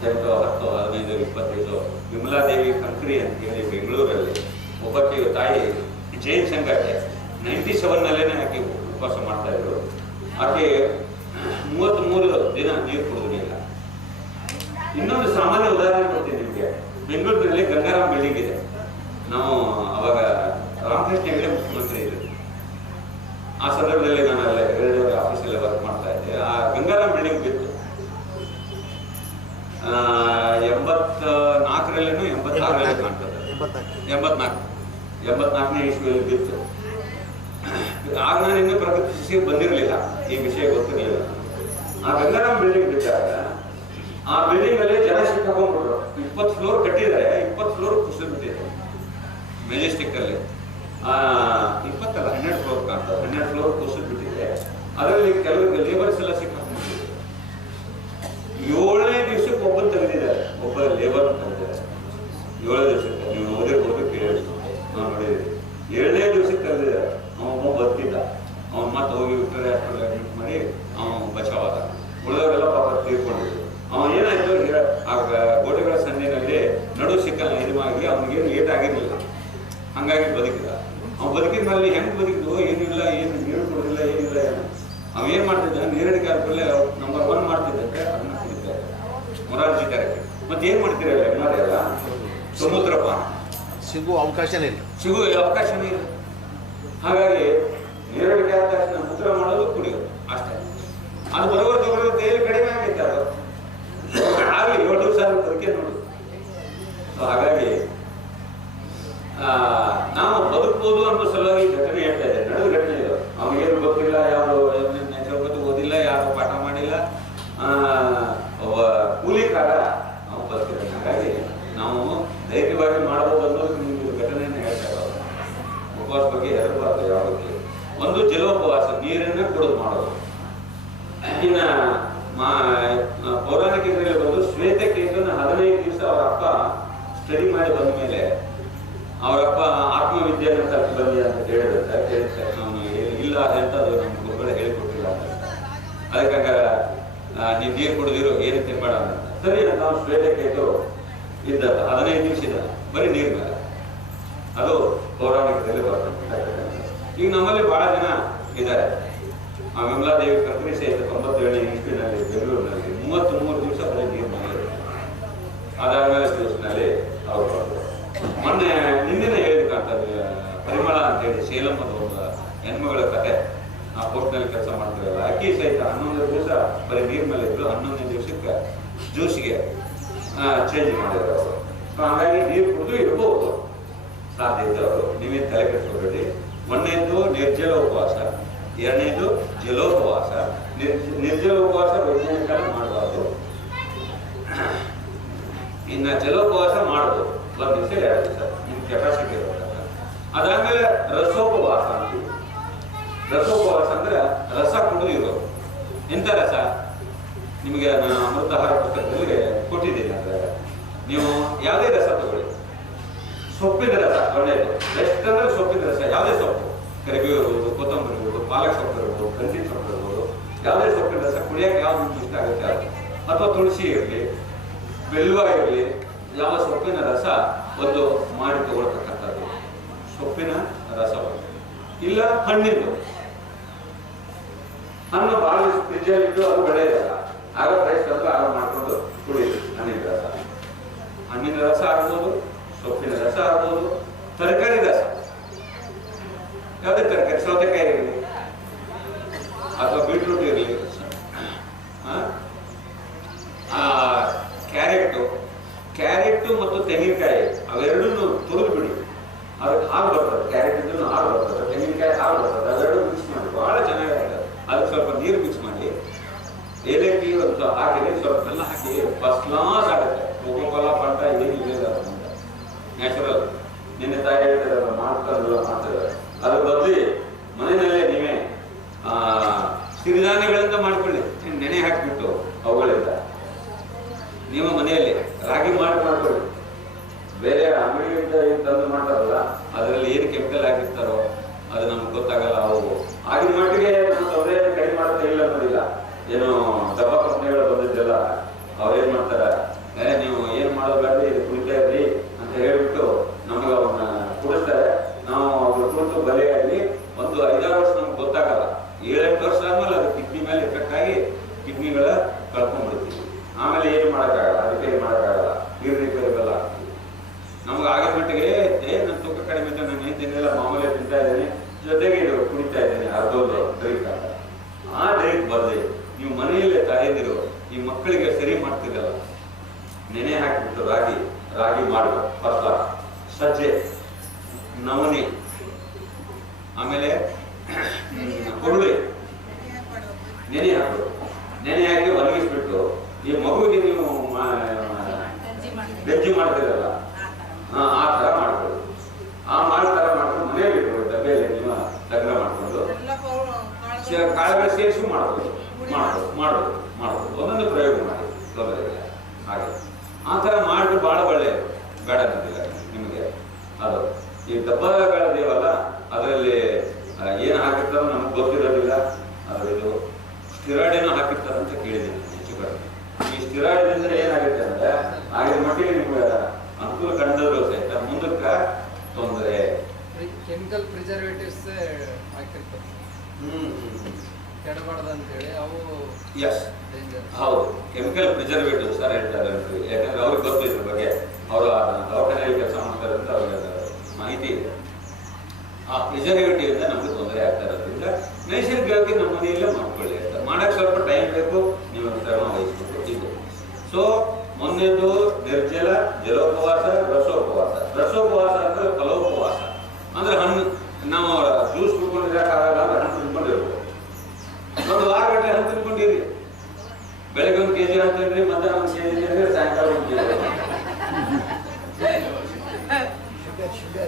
8, 10, 15, 25 ವಿಮಲಾದೇವಿ ಕಂಕ್ರಿ ಅಂತ ಹೇಳಿ ಬೆಂಗಳೂರಲ್ಲಿ ಒಬ್ಬಕ್ಕೆ ತಾಯಿ ಜೈನ್ ಸಂಘಕ್ಕೆ 97ನಲ್ಲೇನೆ ಆಕೆ ಉಪವಾಸ ಮಾಡ್ತಾ ಇದ್ರು. ಆಕೆ 33 ದಿನ ನೀರು ಕುಡಿದಿಲ್ಲ. ಇನ್ನೊಂದು ಸಾಮಾನ್ಯ ಉದಾಹರಣೆ ಕೊಡ್ತೀನಿ ನಿಮಗೆ. ಬೆಂಗಳೂರಿನಲ್ಲಿ ಗಂಗಾರಾಮ್ ಬಿಲ್ಡಿಂಗ್ ಇದೆ. ನಾವು ಅವಾಗ ರಾಮಕೃಷ್ಣ ಹೆಗಡೆ ಮುಖ್ಯಮಂತ್ರಿ ಇದ್ರು. ಆ ಸಂದರ್ಭದಲ್ಲಿ ನಾನು ಅಲ್ಲೇ ಎರಡೂವರೆ ಆಫೀಸಲ್ಲಿ ವರ್ಕ್ ಮಾಡ್ತಾ ಇದ್ದೆ. ಆ ಗಂಗಾರಾಮ್ ಬಿಲ್ಡಿಂಗ್ ಬಿತ್ತು 84ರಲ್ಲೇನೋ 86ರಲ್ಲೇ ಕಾಣ್ತದೆ. 84ನೇ ಇಸ್ವಿಯಲ್ಲಿ ಬಿತ್ತು. ಆಗ ನಾನು ಇನ್ನೂ ಪ್ರಗತಿಸಿ ಬಂದಿರಲಿಲ್ಲ, ಈ ವಿಷಯ ಗೊತ್ತಿರಲಿಲ್ಲ. ಆ ಗಂಗಾರಾಮ್ ಬಿಲ್ಡಿಂಗ್ ಬಿದ್ದಾಗ ಆ ಬಿಲ್ಡಿಂಗ್ ಅಲ್ಲಿ ಜನ ಸಿಕ್ಕಾಕೊಂಡ್ಬಿಟ್ರು. 20 ಫ್ಲೋರ್ ಕಟ್ಟಿದ್ದಾರೆ, 20 ಫ್ಲೋರ್ ಕುಸಿದ್ಬಿಟ್ಟಿದೆ ಮೆಜೆಸ್ಟಿಕ್ ಅಲ್ಲಿ. 20 ಅಲ್ಲ, 12 ಫ್ಲೋರ್ ಕಾಣ್ತದೆ. 12 ಫ್ಲೋರ್ ಕುಸಿದ್ಬಿಟ್ಟಿದೆ. ಅದರಲ್ಲಿ ಕೆಲವರಿಗೆ ಲೇಬರ್ಸ್ ಎಲ್ಲ ಸಿಕ್ಕಾಕೊಂಡ್ಬಿಟ್ಟಿದೆ. 7ನೇ ದಿವಸಕ್ಕೆ ಒಬ್ಬರು ತೆಗೆದಿದ್ದಾರೆ, ಒಬ್ಬ ಲೇಬರ್ ತೆಗೆದಿದ್ದಾರೆ. 7 ದಿವಸಕ್ಕೆ ನೀವು ಓದಿರ್ಬೋದು, ಕೇಳಿ ನಾವು ನೋಡಿದ್ವಿ. 7ನೇ ದಿವಸಕ್ಕೆ ತೆಗೆದಿದ್ದಾರೆ. ಅವನು ಬದುಕಿದ್ದ. ಅವನು ಮತ್ತೆ ಹೋಗಿ ವಿಕ್ಟೋರಿಯಾ ಹಾಸ್ಪಿಟಲ್ ಅಡ್ಮಿಟ್ ಮಾಡಿ ಅವನು ಬಚಾವಾದ. ಉಳಿದವರೆಲ್ಲ ಪಾಪ ತೀರ್ಕೊಂಡಿದ್ರು. ಅವನು ಏನಾಯ್ತು, ಆ ಗೋಡೆಗಳ ಸಂದಿನಲ್ಲಿ ನಡು ಸಿಕ್ಕಲ್ಲ ಇದಾಗಿ ಅವನಿಗೇನು ಏಟ್ ಆಗಿರಲಿಲ್ಲ, ಹಂಗಾಗಿ ಬದುಕಿದ. ಅವ್ನು ಬದುಕಿದ ಮೇಲೆ ಹೆಂಗೆ ಬದುಕಿದ್ದು, ಏನಿಲ್ಲ, ಏನು ನೀರು ಕೊಡೋದಿಲ್ಲ, ಏನಿಲ್ಲ. ಏನು ಅವೇನು ಮಾಡ್ತಿದ್ದ, ನೀರಿನ ಕಾಲದಲ್ಲೇ ನಂಬರ್ 1 ಮಾಡ್ತಿದ್ದಂತೆ ಮೊರಾರ್ಜಿ ಕಾರ್ಯಕ್ರಮ. ಮತ್ತೆ ಏನ್ ಮಾಡ್ತೀರಲ್ಲ ಎಲ್ಲ ಸಮುದ್ರ ಪಾನ ಸಿಗುವ ಅವಕಾಶನೇ ಇಲ್ಲ. ಹಾಗಾಗಿ ನೀರಡಿಕೆ ಆದ ತಕ್ಷಣ ಮೂತ್ರ ಮಾಡೋದು ಕುಡಿಯೋದು ಅಷ್ಟೇ. ಅದು ಬರೋದು ತೇಲಿ ಕಡಿಮೆ ಆಗೈತೆ. ಅದು ಆಗಲಿ 7 ದಿವಸ ಬದುಕೆ ನೋಡು. ಹಾಗಾಗಿ ನಾವು ಬದುಕಬಹುದು ಅನ್ನೋ ಸಲುವಾಗಿ ಘಟನೆ ಹೇಳ್ತಾ ಇದ್ದೇವೆ. ನಡೆದ ಘಟನೆ ಇದು. ಅವನಿಗೇನು ಗೊತ್ತಿಲ್ಲ, ಯಾರು ನೇಚರ್ ಓದಿಲ್ಲ, ಯಾರು ಪಾಠ ಮಾಡಿಲ್ಲ, ಕೂಲಿಕಾರ ನಾವು ಬದುಕಿದ್ದೇವೆ. ಹಾಗಾಗಿ ನಾವು ಧೈರ್ಯವಾಗಿ ಮಾಡಬಹುದು ಅನ್ನೋದು ನಿಮ್ಗೆ ಘಟನೆಯನ್ನು ಹೇಳ್ತಾ ಇರೋದು. ಉಪವಾಸ ಬಗ್ಗೆ ಹೇಳಬಾರ್ದು ಯಾವುದಕ್ಕೆ. ಒಂದು ಜಲೋಪವಾಸ, ನೀರನ್ನ ಕೊಡೋದು ಮಾಡೋದು. ಇನ್ನ ಪೌರಾಣಿಕ ಇದರಲ್ಲಿ ಬಂದು ಶ್ವೇತಕೇತುನ 15 ದಿವಸ ಅವರ ಅಪ್ಪ ಸ್ಟಡಿ ಮಾಡಿ ಬಂದ ಮೇಲೆ ಅವರಪ್ಪ ಆತ್ಮವಿದ್ಯೆಯನ್ನು ಕಲ್ತು ಬಂದಿ ಅಂತ ಕೇಳಿದಂತೆ. ಕೇಳಿದ ತಕ್ಷಣ ಇಲ್ಲ ಅಂತ ಅದು ನಮ್ಮ ಗುರುಗಳೇ ಹೇಳಿಕೊಟ್ಟಿಲ್ಲ ಅಂತ. ಅದಕ್ಕಾಗ ನೀವು ನೀರು ಕುಡಿದಿರೋ ಏನು ತಿನ್ಬೇಡ ಅಂತ. ಸರಿ ಅಂತ ನಾವು ಶ್ವೇತಕೇತು ಇದ್ದ 15 ದಿವಸ ಇದ್ದ ಬರೀ ನೀರು ಮೇಲೆ. ಅದು ಪೌರಾಣಿಕದಲ್ಲಿ ಬರ್ತದೆ. ಈಗ ನಮ್ಮಲ್ಲಿ ಬಹಳ ಜನ ಇದ್ದಾರೆ. ಆ ವಿಮಲಾದೇವಿ ಕರ್ಕರಿ ಸಹಿತ 97ನೇ ಇಸ್ವಿನಲ್ಲಿ ಬೆಂಗಳೂರಿನಲ್ಲಿ 33 ದಿವಸ ಬರೀ ನೀರು ಮೇಲೆ. ಅದಾದ್ಮೇಲೆ ದಿವಸದಲ್ಲಿ ಅವರು ಮೊನ್ನೆ ನಿನ್ನೆ ಹೇಳಿದಂತ ಪರಿಮಳ ಅಂತ ಹೇಳಿ ಸೇಲಮ್ಮದ ಒಂದು ಹೆಣ್ಮಗಳ ಕತೆ ಆ ಪೋಸ್ಟ್ನಲ್ಲಿ ಕೆಲಸ ಮಾಡ್ತಿರಲ್ಲ, ಅಕ್ಕಿ ಸಹಿತ 11 ದಿವಸ ಬರೀ ನೀರ್ ಮೇಲೆ ಇದ್ರು. 11ನೇ ದಿವಸಕ್ಕೆ ಜ್ಯೂಸ್ಗೆ ಚೇಂಜ್ ಮಾಡಿದ್ರು ಅವರು. ಹಾಗಾಗಿ ನೀರು ಕುಡಿದು ಇರಬಹುದು ಸಾಧ್ಯ ಇದ್ದವರು. ನೀವೇನು ತಲೆ ಕೆಡಿಸ್ಕೋಬೇಡಿ. ಒಂದನೇದು ನಿರ್ಜಲ ಉಪವಾಸ, ಎರಡನೇದು ಜಲೋಪವಾಸ. ನಿರ್ಜಲ ಉಪವಾಸ ವೈಜ್ಞಾನಿಕ ಮಾಡಬಾರ್ದು. ಇನ್ನ ಜಲೋಪವಾಸ ಮಾಡಬಹುದು 1 ದಿವಸ 2 ದಿವಸ ನಿಮ್ ಕೆಪಾಸಿಟಿ ಇರುತ್ತೆ. ಅದಾದ್ಮೇಲೆ ರಸೋಪವಾಸ ಅಂತೀವಿ. ರಸೋಪವಾಸ ಅಂದ್ರೆ ರಸ ಕುಡಿದು ಇರೋದು. ಎಂತ ರಸ? ನಿಮಗೆ ನಾನು ಅಮೃತಾಹಾರ ಪುಸ್ತಕದಲ್ಲಿ ಕೊಟ್ಟಿದ್ದೀನಿ. ಅಂದ್ರೆ ನೀವು ಯಾವುದೇ ರಸ ತಗೊಳ್ಳಿ. ಸೊಪ್ಪಿನ ರಸ ಒಳ್ಳೆಯದು. ಬೆಸ್ಟ್ ಅಂದ್ರೆ ಸೊಪ್ಪಿನ ರಸ. ಯಾವುದೇ ಸೊಪ್ಪು, ಕರಿಬೇವು ಇರ್ಬೋದು, ಕೊತ್ತಂಬರಿ ಇರ್ಬೋದು, ಪಾಲಕ್ ಸೊಪ್ಪು ಇರ್ಬೋದು, ಕಂಟಿ ಸೊಪ್ಪು ಇರ್ಬೋದು, ಯಾವುದೇ ಸೊಪ್ಪಿನ ರಸ ಕುಡಿಯಕ್ಕೆ ಯಾವ್ದು ನಿಮ್ಗೆ ಇಷ್ಟ ಆಗುತ್ತೆ ಅದು. ಅಥವಾ ತುಳಸಿ ಇರಲಿ, ಬೆಲ್ವ ಇರಲಿ, ಯಾವ ಸೊಪ್ಪಿನ ರಸ ಒಂದು ಮಾಡಿ ತಗೊಳ್ತಕ್ಕಂಥದ್ದು ಸೊಪ್ಪಿನ ರಸವನ್ನು. ಇಲ್ಲ ಹಣ್ಣಿಂದು ಹಣ್ಣು ಭಾಳ ಫ್ರಿಜ್ಜಲ್ಲಿದ್ದು ಅದು ಬೆಳೆಯಲ್ಲ, ಆಗ ಫ್ರೆಶ್ ಅಂತ ಆಗ ಮಾಡ್ಕೊಂಡು ಕುಡಿಯಿರಿ. ಹಣ್ಣಿನ ರಸ, ಹಣ್ಣಿನ ರಸ ಆಗ್ಬೋದು, ಸೊಪ್ಪಿನ ರಸ ಆಗ್ಬೋದು, ತರಕಾರಿ ರಸ. ಯಾವುದೇ ತರಕಾರಿ, ಸೌತೆಕಾಯಿ ಇರಲಿ ಅಥವಾ ಬೀಟ್ರೂಟ್ ಇರಲಿ, ಕ್ಯಾರೆಟ್ ಮತ್ತು ತೆಂಗಿನಕಾಯಿ ಅವೆರಡನ್ನು ತುರಿದು ಬಿಡಿ. ಅದಕ್ಕೆ ಹಾಲು ಬರ್ತದೆ. ಕ್ಯಾರೆಟ್ ಇದ್ದು ಹಾಲು ಬರ್ತದೆ, ತೆಂಗಿನಕಾಯಿ ಹಾಲು ಬರ್ತದೆ. ಅವೆರಡು ಮಿಕ್ಸ್ ಮಾಡಿ ಬಹಳ ಚೆನ್ನಾಗಿರ್ತದೆ. ಅದಕ್ಕೆ ಸ್ವಲ್ಪ ನೀರು ಮಿಕ್ಸ್ ಮಾಡಿ, ಏಲಕ್ಕಿ ಒಂದು ಹಾಕಿದ್ರೆ ಸ್ವಲ್ಪ ಬೆಲ್ಲ ಹಾಕಿ ಫಸ್ಟ್ ಕ್ಲಾಸ್ ಆಗುತ್ತೆ. ಕೋಕೋಕೋಲಾ ಪಂಟ ಏನು ಇಲ್ಲ, ನ್ಯಾಚುರಲ್. ನಿನ್ನೆ ತಾಯಿ ಹೇಳ್ತಾರೆ ಮಾಡ್ತಾರೆ. ಅದ್ರ ಬದಲಿ ಮನೆಯಲ್ಲೇ ನೀವೇ ಸಿರಿಧಾನ್ಯಗಳಿಂದ ಮಾಡ್ಕೊಳ್ಳಿ. ನೆನೆ ಹಾಕಿಬಿಟ್ಟು ಅವುಗಳಿಂದ ನೀವು ಮನೆಯಲ್ಲಿ ರಾಗಿ ಮಾಡ್ಕೊಳ್ಳಿ. ಬೇರೆ ಅಂಗಡಿಯಿಂದ ತಂದು ಮಾಡ್ತಾರಲ್ಲ, ಅದರಲ್ಲಿ ಏನು ಕೆಮಿಕಲ್ ಹಾಕಿರ್ತಾರೋ ಅದು ನಮ್ಗೆ ಗೊತ್ತಾಗಲ್ಲ. ಅವು ಆಗಿನ ಮಟ್ಟಿಗೆ ನಮ್ಮ ತೊಂದರೆಯನ್ನು ಕಡಿಮೆ ಮಾಡುತ್ತೆ ಇಲ್ಲ ಅನ್ನೋದಿಲ್ಲ. ಏನು ಡಬ್ಬಾ ಕಂಪ್ನಿಗಳು ಬಂದಿದ್ದೆಲ್ಲ ಅವ್ರೇನ್ ಮಾಡ್ತಾರೆ, ನೀವು ಏನ್ ಮಾಡೋದಾದ್ರೆ ಇದು ಕುಡಿತಾ ಇರ್ರಿ ಅಂತ ಹೇಳ್ಬಿಟ್ಟು ನಮಗೆ ಅವನ್ನ ಕುಡಿಸ್ತಾರೆ. ನಾವು ಅವ್ರ ಕುರಿತು ಬಲಿಯಾಗಿ ಒಂದು 5-6 ವರ್ಷ ನಮ್ಗೆ ಗೊತ್ತಾಗಲ್ಲ. 7-8 ವರ್ಷ ಆದ್ಮೇಲೆ ಅದು ಕಿಡ್ನಿ ಮೇಲೆ ಎಫೆಕ್ಟ್ ಆಗಿ ಕಿಡ್ನಿಗಳ ಕಳ್ಕೊಂಡ್ಬಿಡ್ತೀವಿ. ಆಮೇಲೆ ಏನು ಮಾಡೋಕ್ಕಾಗಲ್ಲ, ಅದಕ್ಕೆ ಏನು ಮಾಡೋಕ್ಕಾಗಲ್ಲ. ರಿಪೇರಿ ಬೆಲ್ಲ ಆಗ್ತೀವಿ. ನಮ್ಗೆ ಆಗಿನ ಮಟ್ಟಿಗೆ ನನ್ನ ತೂಕ ಕಡಿಮೆ ಇದ್ದ, ನಾನು ಏನು ತಿನ್ನೆಲ್ಲ ಮಾಮೂಲಿ ತಿಂತಾ ಇದ್ದೀನಿ, ಜೊತೆಗೆ ಇದು ಕುಡಿತಾ ಇದ್ದೀನಿ ಅರ್ಧೊಂದು ಡ್ರಿಂಕ್ ಅಂತ. ಆ ಡ್ರಿಂಕ್ ಬದಲಿ ನೀವು ಮನೆಯಲ್ಲೇ ತಾಯಂದಿರು ಈ ಮಕ್ಕಳಿಗೆ ಸರಿ ಮಾಡ್ತಿರಲ್ಲ, ನೆನೆ ಹಾಕಿಬಿಟ್ಟು ರಾಗಿ ಮಾಡಬೇಕು. ಫಸ್ಟ್ ಸಜ್ಜೆ, ನವಣೆ, ಆಮೇಲೆ ಹುರುಳಿ ನೆನೆ ಹಾಕೋದು. ನೆನೆ ಹಾಕಿ ಒಣಗಿಸ್ಬಿಟ್ಟು ಈ ಮಗುವಿಗೆ ನೀವು ಗಂಜಿ ಮಾಡ್ತಿರಲ್ಲ, ಆ ತರ ಮಾಡ್ಕೊಳ್ಳಿ. ಆ ತರ ಮಾಡ್ಕೊಂಡು ಮನೆಯಲ್ಲಿ ಇಟ್ಕೊಳ್ಳಿ. ಡಬ್ಬೆಯಲ್ಲಿ ನೀವು ಲಗ್ನ ಮಾಡ್ಕೊಂಡು ಕಾಳುಗಳು ಸೇರಿಸಿ ಮಾಡ್ಬೋದು. ಒಂದೊಂದು ಪ್ರಯೋಗ ಮಾಡಿ, ತೊಂದರೆ ಇಲ್ಲ. ಹಾಗೆ ಆ ತರ ಮಾಡಿದ್ರೆ ಬಹಳ ಒಳ್ಳೆಯದು. ಬೇಡ ಅಂತಿಲ್ಲ ನಿಮಗೆ. ಅದು ಈ ಡಬ್ಬಗಳಿದೆಯವಲ್ಲ, ಅದರಲ್ಲಿ ಏನು ಹಾಕಿರ್ತಾರೋ ನಮ್ಗೆ ಗೊತ್ತಿರೋದಿಲ್ಲ. ಅದು ಇದು ಸ್ಟಿರಾಯ್ಡ್ ಹಾಕಿರ್ತಾರೆ ಅಂತ ಕೇಳಿದ್ದೀನಿ ಹೆಚ್ಚು ಕಡಿಮೆ. ಈ ಸ್ಟಿರಾಯ್ಡ್ ಅಂದ್ರೆ ಏನಾಗುತ್ತೆ ಅಂದ್ರೆ ಆಗಿನ ಮಟ್ಟಿಗೆ ನಿಮ್ಗೆ ಅನುಕೂಲ ಕಂಡದ್ರು ಸಹಿತ ಮುಂದಕ್ಕೆ ತೊಂದರೆ. ಕೆಮಿಕಲ್ ಪ್ರಿಸರ್ವೇಟಿವ್ಸ್ ಹಾಕಿರ್ತಾರೆ. ಕೆಡಬಾರ್ದಂತೇಳಿ ಅವು ಎಸ್ ಹೌದು ಕೆಮಿಕಲ್ ಪ್ರಿಸರ್ವೇಟಿವ್ ಸರ್ ಹೇಳ್ತಾರೆ. ಯಾಕಂದ್ರೆ ಅವ್ರಿಗೆ ಗೊತ್ತು ಇದ್ರ ಬಗ್ಗೆ, ಅವರು ದವಾಖಾನೆಯಲ್ಲಿ ಕೆಲಸ ಮಾಡ್ತಾರೆ ಅಂತ ಅವ್ರಿಗೆ ಮಾಹಿತಿ ಇದೆ. ಆ ಪ್ರಿಸರ್ವೇಟಿವ್ ಇಂದ ನಮಗೆ ತೊಂದರೆ ಆಗ್ತಾ ಇರೋದ್ರಿಂದ ನೈಸರ್ಗಿಕವಾಗಿ ನಮ್ಮ ಮನೆಯಲ್ಲೇ ಮಾಡ್ಕೊಳ್ಳಿ ಅಂತ. ಮಾಡಕ್ಕೆ ಸ್ವಲ್ಪ ಟೈಮ್ ಬೇಕು, ನೀವು ಶ್ರಮ ವಹಿಸ್ಬೇಕು ಇದು. ಸೊ ಮೊನ್ನೆದು ನಿರ್ಜಲ, ಜಲೋಪವಾಸ, ರಸೋಪವಾಸ. ರಸೋಪವಾಸ ಅಂದ್ರೆ ಫಲೋಪವಾಸ ಅಂದ್ರೆ ಹಣ್ಣು, ನಾವು ಜ್ಯೂಸ್ ಕುಡ್ಕೊಂಡಿರಕ್ಕಾಗಲ್ಲ ಅಂದ್ರೆ ಹಣ್ಣು ತಿನ್ಕೊಂಡಿರ್ಬೋದು. ಒಂದು ವಾರ ಗಟ್ಟಲೆ ಹಣ್ಣು ತಿನ್ಕೊಂಡಿರಿ. ಬೆಳಗ್ಗೆ 1 kg ಹಣ್ಣು ತಿನ್ರಿ, ಮಧ್ಯಾಹ್ನ 1 kg ತಿನ್ರಿ, ಸಾಯಂಕಾಲ 1 kg.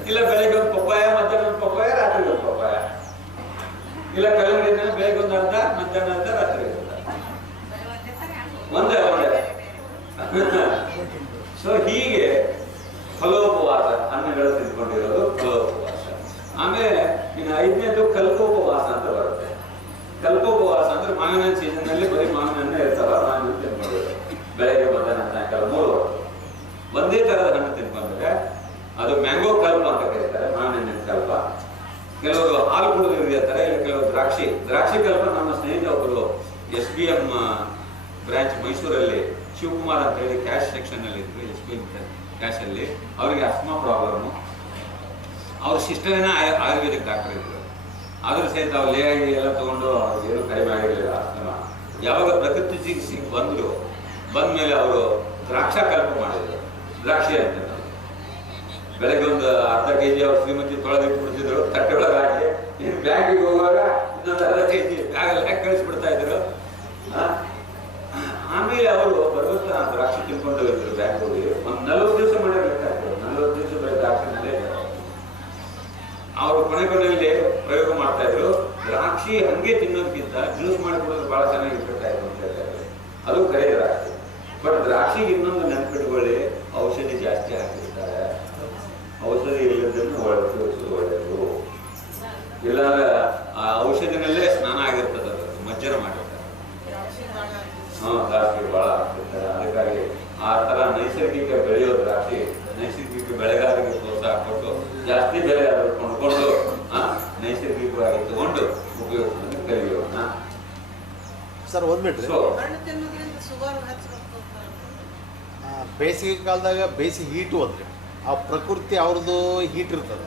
ಇಲ್ಲ ಬೆಳಗ್ಗೆ 1 ಪಪ್ಪಾಯ, ಮಧ್ಯಾಹ್ನ 1 ಪಪ್ಪಾಯ, ರಾತ್ರಿ 1 ಪಪ್ಪಾಯ. ಇಲ್ಲ ಕಲ್ಲಂಗಡಿ ಬೆಳಗ್ಗೆ 1 ಅರ್ಧ, ಮಧ್ಯಾಹ್ನ ಅರ್ಧ, ರಾತ್ರಿ ಒಂದೇ. ಸೊ ಹೀಗೆ ಫಲೋಪವಾಸ, ಹಣ್ಣುಗಳು ತಿನ್ಕೊಂಡಿರೋದು ಫಲೋಪವಾಸ. ಆಮೇಲೆ ಇನ್ನು 5ನೇದು ಕಲ್ಪೋಪವಾಸ ಅಂತ ಬರುತ್ತೆ. ಕಲ್ಪೋಪವಾಸ ಅಂದ್ರೆ ಮಾವಿನ ಸೀಸನ್ ನಲ್ಲಿ ಬರೀ ಮಾವಿನ ಹಣ್ಣು ಇರ್ತಾವ, ಮಾವಿನ ತಿನ್ಕೊಂಡಿರೋದು. ಬೆಳಗ್ಗೆ ಮಧ್ಯಾಹ್ನ ಸಾಯಂಕಾಲ 3 ಒಂದೇ ತರದ ಹಣ್ಣು ತಿನ್ಕೊಂಡ್ರೆ ಅದು ಮ್ಯಾಂಗೋ ಕಲ್ಪ ಅಂತ ಕರೀತಾರೆ, ಮಾವಿನ ಹಣ್ಣಿನ ಕಲ್ಪ. ಕೆಲವರು ಹಾಲು ಕುಡಿದು ಇರ್ತಾರೆ, ಇಲ್ಲ ಕೆಲವರು ದ್ರಾಕ್ಷಿ ಕಲ್ಪ. ನಮ್ಮ ಸ್ನೇಹಿತ ಒಬ್ಬರು SBM ಬ್ರಾಂಚ್ ಮೈಸೂರಲ್ಲಿ ಶಿವಕುಮಾರ್ ಅಂತ ಹೇಳಿ ಕ್ಯಾಶ್ ಸೆಕ್ಷನ್ ಅಲ್ಲಿ ಇದ್ರು, SBM ಕ್ಯಾಶ್ ಅಲ್ಲಿ. ಅವರಿಗೆ ಅಸ್ಮಾ ಪ್ರಾಬ್ಲಮ್. ಅವ್ರ ಸಿಸ್ಟರ್ನ ಆಯುರ್ವೇದಿಕ್ ಡಾಕ್ಟರ್ ಇದ್ರು. ಆದ್ರೂ ಸಹಿತ ಅವ್ರು ಲೇಯಾಗಿ ಎಲ್ಲ ತಗೊಂಡು ಅವ್ರಿಗೇನು ಕಡಿಮೆ ಆಗಿರಲಿಲ್ಲ ಅಸ್ಮಾ. ಯಾವಾಗ ಪ್ರಕೃತಿ ಚಿಕಿತ್ಸೆಗೆ ಬಂದ್ಮೇಲೆ ಅವರು ದ್ರಾಕ್ಷಾ ಕಲ್ಪ ಮಾಡಿದ್ರು. ದ್ರಾಕ್ಷಿ ಅಂತ ಬೆಳಗ್ಗೆ 1 ಅರ್ಧ kg ಅವ್ರು ಶ್ರೀಮಂತಿ ತೊಳೆದಿಟ್ಬಿಡ್ತಿದ್ರು, ತಟ್ಟೆ ಒಳಗೆ ಹಾಕಿ. ಇನ್ನು ಬ್ಯಾಂಕಿಗೆ ಹೋಗುವಾಗ ಇನ್ನೊಂದು ಅರ್ಧ kg ಬ್ಯಾಗಲ್ಲಿ ಹಾಕಿ ಕಳಿಸ್ಬಿಡ್ತಾ ಇದ್ರು. ಆಮೇಲೆ ಅವರು ಬರುತ್ತಾ ದ್ರಾಕ್ಷಿ ತಿನ್ಕೊಂಡು ಹೋಗಿದ್ರು ಬ್ಯಾಂಕ್ ಹೋಗಿ. ಒಂದು 40 ದಿವಸ ಮಾಡಿರ್ಬೇಕಾಗ್ತದೆ. 40 ದಿವಸ ಬರೀ ದ್ರಾಕ್ಷಿನಲ್ಲೇ ಅವರು ಕೊನೆಯಲ್ಲಿ ಪ್ರಯೋಗ ಮಾಡ್ತಾ ಇದ್ರು. ದ್ರಾಕ್ಷಿ ಹಂಗೆ ತಿನ್ನೋದಕ್ಕಿಂತ ಜ್ಯೂಸ್ ಮಾಡಿಕೊಡೋದು ಬಹಳ ಚೆನ್ನಾಗಿರ್ತಾ ಇತ್ತು ಅಂತ ಹೇಳ್ತಾರೆ. ಅದು ಕರೆ ದ್ರಾಕ್ಷಿ. ಬಟ್ ದ್ರಾಕ್ಷಿಗೆ ಇನ್ನೊಂದು ನೆನಪಿಟ್ಕೊಳ್ಳಿ, ಔಷಧಿ ಜಾಸ್ತಿ ಹಾಕಿರ್ತಾರೆ. ಔಷಧಿ ಇಲ್ಲದನ್ನು ಉಪಯೋಗಿಸೋದು ಒಳ್ಳೆಯದು. ಇಲ್ಲಾಂದ್ರೆ ಆ ಔಷಧಿನಲ್ಲೇ ಸ್ನಾನ ಆಗಿರ್ತದೆ, ಅದು ಮಜ್ಜನ ಮಾಡಿರ್ತಾರೆ. ದ್ರಾಕ್ಷಿ ಬಹಳ ಆಗ್ತಿರ್ತಾರೆ. ಅದಕ್ಕಾಗಿ ಆ ತರ ನೈಸರ್ಗಿಕ ಬೆಳೆಯೋ ದ್ರಾಕ್ಷಿ ನೈಸರ್ಗಿಕ ಬೆಳೆಗಾರರಿಗೆ ಪ್ರೋತ್ಸಾಹ ಕೊಟ್ಟು ಜಾಸ್ತಿ ಬೆಲೆ ಆದರೂ ಕೊಂಡ್ಕೊಂಡು ನೈಸರ್ಗಿಕವಾಗಿ ತಗೊಂಡು ಉಪಯೋಗಿಸೋದನ್ನು ಕಲಿಯೋಣ. Sir 1 minute. ಬೇಸಿಗೆ ಕಾಲದಾಗ ಬೇಸಿಗೆ ಹೀಟು ಅಂದರೆ ಆ ಪ್ರಕೃತಿ ಅವ್ರದ್ದು ಹೀಟ್ ಇರ್ತದೆ.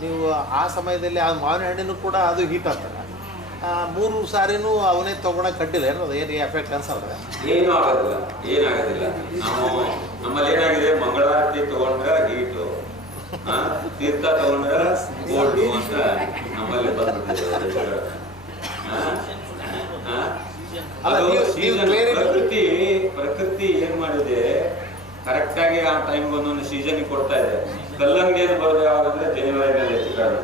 ನೀವು ಆ ಸಮಯದಲ್ಲಿ ಆ ಮಾವಿನ ಹಣ್ಣಿನೂ ಕೂಡ ಅದು ಹೀಟ್ ಆಗ್ತದೆ. 3 ಸಾರಿನೂ ಅವನೇ ತೊಗೊಳಕ್ಕೆ ಕಡ್ಡಿಲ್ಲ ಏನೋ ಏನು ಎಫೆಕ್ಟ್ ಅನ್ಸಲ್ಲ? ಏನೂ ಆಗೋದಿಲ್ಲ, ಏನಾಗೋದಿಲ್ಲ. ನಮ್ಮಲ್ಲಿ ಏನಾಗಿದೆ, ಮಂಗಳಾರತಿ ತಗೊಂಡ್ರೆ ಹೀಟು, ತೀರ್ಥ ತಗೊಂಡ್ರೆ ಕೋಲ್ಡು ಅಂತ ನಮ್ಮಲ್ಲಿ ಬಂದ್ಬಿಟ್ಟಿದೆ. ಪ್ರಕೃತಿ ಏನ್ ಮಾಡಿದೆ, ಕರೆಕ್ಟಾಗಿ ಆ ಟೈಮ್ಗೆ ಒಂದೊಂದು ಸೀಸನ್ ಕೊಡ್ತಾ ಇದೆ. ಕಲ್ಲಂಗಡಿ ಏನು ಬರೋದು ಯಾವಾಗಂದ್ರೆ ಜನವರಿನಲ್ಲಿ ಹೆಚ್ಚು ಕಡಿಮೆ.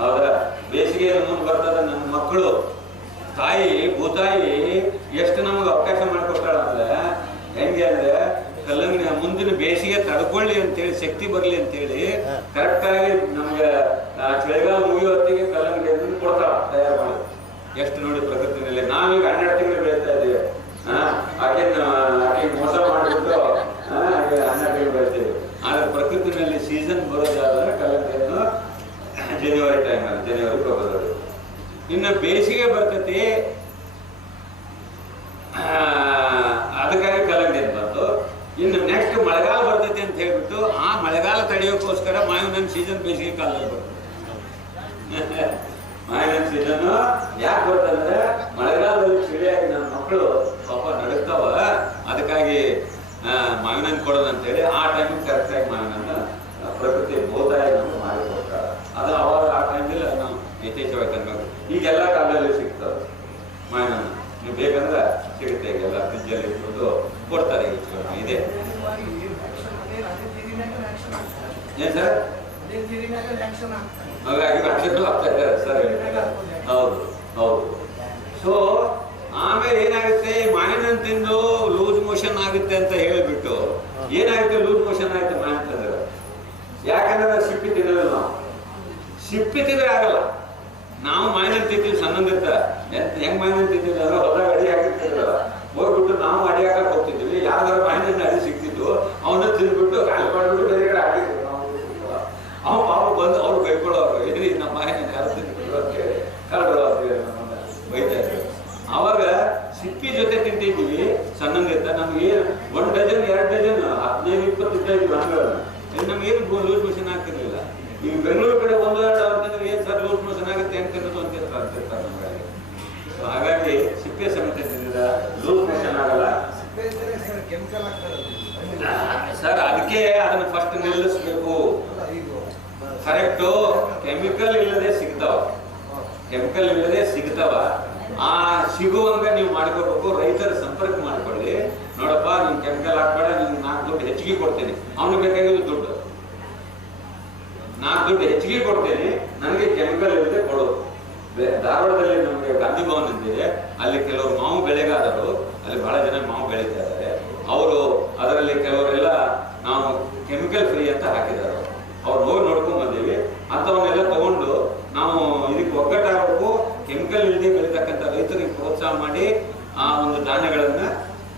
ಹೌದಾ? ಬೇಸಿಗೆ ಮುಂದೆ ಬರ್ತದ. ನನ್ನ ಮಕ್ಕಳು ಭೂತಾಯಿ ಎಷ್ಟು ನಮಗೆ ಅವಕಾಶ ಮಾಡಿಕೊಡ್ತಾಳ ಅಂದ್ರೆ, ಹೆಂಗೆ ಅಂದ್ರೆ ಕಲ್ಲಂಗಡಿ ಮುಂದಿನ ಬೇಸಿಗೆ ತಡ್ಕೊಳ್ಳಿ ಅಂತೇಳಿ, ಶಕ್ತಿ ಬರಲಿ ಅಂತೇಳಿ ಕರೆಕ್ಟಾಗಿ ನಮ್ಗೆ ಚಳಿಗಾಲ ಮುಗಿಯೋ ಹೊತ್ತಿಗೆ ಕಲ್ಲಂಗಡಿಯನ್ನು ಕೊಡ್ತಾಳ ತಯಾರು ಮಾಡಿ. ಎಷ್ಟು ನೋಡಿ ಪ್ರಕೃತಿನಲ್ಲಿ. ನಾವೀಗ 12 ತಿಂಗಳು ಬೆಳೀತಾ ಇದ್ದೀವಿ. ಆಕೆ ಮೋಸ ಮಾಡಿಬಿಟ್ಟು 12 ತಿಂಗಳು ಬೆಳಿತೀವಿ. ಆದ್ರೆ ಪ್ರಕೃತಿನಲ್ಲಿ ಸೀಸನ್ ಬರೋದಾದ್ರೆ ಕಲ್ಲಂಗಡಿಯನ್ನು ಜನವರಿ ಟೈಮಲ್ಲಿ, ಜನವರಿ ಫೆಬ್ರವರಿ. ಇನ್ನು ಬೇಸಿಗೆ ಬರ್ತೈತಿ, ಅದಕ್ಕಾಗಿ ಕಲ್ಲಂಗಡಿ ಅಂತ ಬಂತು. ಇನ್ನು ನೆಕ್ಸ್ಟ್ ಮಳೆಗಾಲ ಬರ್ತೈತಿ ಅಂತ ಹೇಳ್ಬಿಟ್ಟು ಆ ಮಳೆಗಾಲ ತಡೆಯೋಕ್ಕೋಸ್ಕರ ಮಾವಿನ ಹಣ್ಣು ಸೀಸನ್ ಬೇಸಿಗೆ ಕಾಲದಲ್ಲಿ ಬರ್ತದೆ. ಮಾವಿನ ಹಣ್ಣು ಸೀಸನ್ ಯಾಕೆ ಬರ್ತಂದ್ರೆ ಮಳೆಗಾಲದಲ್ಲಿ ಚಳಿಯಾಗಿ ನನ್ನ ಮಕ್ಕಳು ಪಾಪ ನಡುತ್ತಾವ, ಅದಕ್ಕಾಗಿ ಮಾವಿನ ಹಣ್ಣು ಕೊಡೋದಂತೇಳಿ ಆ ಟೈಮಿಗೆ ಕರೆಕ್ಟಾಗಿ ಮಾವಿನ ಹಣ್ಣು ಪ್ರಕೃತಿ ಬೋಧಾಯ ನಮ್ಗೆ ಮಾಡಿಕೊಡ್ತಾರೆ. ಅದು ಅವಾಗ ಆ ಟೈಮಲ್ಲಿ ನಾವು ಯಥೇಚ್ಛವಾಗಿ ತಂದ್ಬೇಕು. ಈಗೆಲ್ಲ ಕಾಲದಲ್ಲಿ ಸಿಗ್ತದೆ ಮಾವಿನ ಹಣ್ಣು. ನೀವು ಬೇಕಂದ್ರೆ ಸಿಗುತ್ತೆ. ಈಗೆಲ್ಲ ಫ್ರಿಜ್ಜಲ್ಲಿ ಇಟ್ಬಿಟ್ಟು ಕೊಡ್ತಾರೆ. ಇದೆ ಏನ್ ಸರ್? ಹಾಗಾಗಿ ಆಗ್ತಾ ಇದ್ದಾರೆ ಸರ್. ಹೌದು ಹೌದು. ಸೊ ಆಮೇಲೆ ಏನಾಗುತ್ತೆ, ಮಾವಿನ ಹಣ್ಣು ತಿಂದು ಲೂಸ್ ಮೋಷನ್ ಆಗುತ್ತೆ ಅಂತ ಹೇಳಿಬಿಟ್ಟು ಏನಾಗುತ್ತೆ, ಲೂಸ್ ಮೋಷನ್ ಆಗುತ್ತೆ ಮಾವಿನ ತಂದ್ರೆ. ಯಾಕಂದ್ರೆ ಸಿಪ್ಪಿ ತಿನ್ನೋದು ನಾವು. ಸಿಪ್ಪಿ ತಿಂದ್ರೆ ಆಗಲ್ಲ. ನಾವು ಮಾವಿನ ಹಣ್ಣು ತಿಂತೀವಿ ಸಣ್ಣದಿರ್ತ. ಹೆಂಗ್ ಮಾವಿನ ಹಣ್ಣು ತಿಂತಿದ್ವಿ ಅಂದ್ರೆ ಹೊರಗೆ ಅಡಿ ಹಾಕಿರ್ತಿದ್ರಲ್ಲ, ಹೋಗ್ಬಿಟ್ಟು ನಾವು ಅಡಿ ಹಾಕಕ್ಕೆ ಹೋಗ್ತಿದ್ವಿ. ಯಾವ್ದಾರ ಮಾವಿನ ಹಣ್ಣು ಅಡಿ ಸಿಕ್ತಿದ್ದು ಅವನ್ನ ತಿಂದ್ಬಿಟ್ಟು ಕಾಲು ಮಾಡಿಬಿಟ್ಟು ಬೇರೆ ಕಡೆ ಹಾಕಿದ್ರು. ಅವ್ ಪಾಪ ಬಂದು ಅವ್ರು ಕೈಕೊಳ್ಳೋರು, ಎದ್ರಿ ನಮ್ಮ ಮಾವಿನ ಹಣ್ಣು ಯಾರು ತಿಂತಿದ್ರು ಅಂತ ಹೇಳಿ ಕಳೆದ್ರು. ನಮ್ಮನ್ನ ಬೈತಾರೆ. ನಮಗೇನು ಲೂಸ್ ಮೋಷನ್ ಆಗ್ತಿರ್ಲಿಲ್ಲ. ಈಗ ಬೆಂಗಳೂರು ಕಡೆ 1-2 ಅವರ್ ತಿಂದ್ರೆ ಏನು ಸರ್ ಲೂಸ್ ಮೋಷನ್ ಆಗುತ್ತೆ ಹೆಂಗೆ ತಿನ್ನೋದು ಅಂತಿರ್ತಾರೆ ನಮಗೆ. ಹಾಗಾಗಿ ಸಿಪ್ಪೆ ಸಮೇತ ತಿಂದಿದ ಲೂಸ್ ಮೋಷನ್ ಆಗಲ್ಲ ಸರ್. ಅದಕ್ಕೆ ಅದನ್ನು ಫಸ್ಟ್ ನಿಲ್ಲಿಸ್ಬೇಕು. ಕರೆಕ್ಟು, ಕೆಮಿಕಲ್ ಇಲ್ಲದೆ ಸಿಗ್ತಾವ. ಆ ಸಿಗುವಂಗ ನೀವು ಮಾಡ್ಕೋಬೇಕು. ರೈತರ ಸಂಪರ್ಕ ಮಾಡ್ಕೊಳ್ಳಿ. ನೋಡಪ್ಪ, ನೀನು ಕೆಮಿಕಲ್ ಹಾಕ್ಬೇಡ, ನಿಮ್ಗೆ 4 ದುಡ್ಡು ಹೆಚ್ಚಿಗೆ ಕೊಡ್ತೀನಿ. ಅವನಿಗೆ ಬೇಕಾಗಿದ್ದು ದುಡ್ಡು, 4 ದುಡ್ಡು ಹೆಚ್ಚಿಗೆ ಕೊಡ್ತೀನಿ, ನನಗೆ ಕೆಮಿಕಲ್ ಇಲ್ಲದೆ ಕೊಡು. ಧಾರವಾಡದಲ್ಲಿ ನಮಗೆ ಗಾಂಧಿ ಭವನ್ ಅಂತಿದೆ, ಅಲ್ಲಿ ಕೆಲವರು ಮಾವು ಬೆಳೆಗಾರರು, ಅಲ್ಲಿ ಬಹಳ ಜನ ಮಾವು ಬೆಳೀತಾ ಇದ್ದಾರೆ. ಅವರು ಅದರಲ್ಲಿ ಕೆಲವರೆಲ್ಲ ನಾವು ಕೆಮಿಕಲ್ ಫ್ರೀ ಅಂತ ಹಾಕಿದ್ದಾರೆ. ಅವ್ರು ಹೋಗಿ ನೋಡ್ಕೊಂಡ್ ಬಂದೀವಿ. ಅಂಥವನ್ನೆಲ್ಲ ತಗೊಂಡು ನಾವು ಇದಕ್ಕೆ ಒಗ್ಗಟ್ಟಾಗಬೇಕು. ಕೆಮಿಕಲ್ ಇಲ್ಲದೆ ಬೆಳೀತಕ್ಕಂಥ ರೈತರಿಗೆ ಪ್ರೋತ್ಸಾಹ ಮಾಡಿ ಆ ಒಂದು ಧಾನ್ಯಗಳನ್ನ,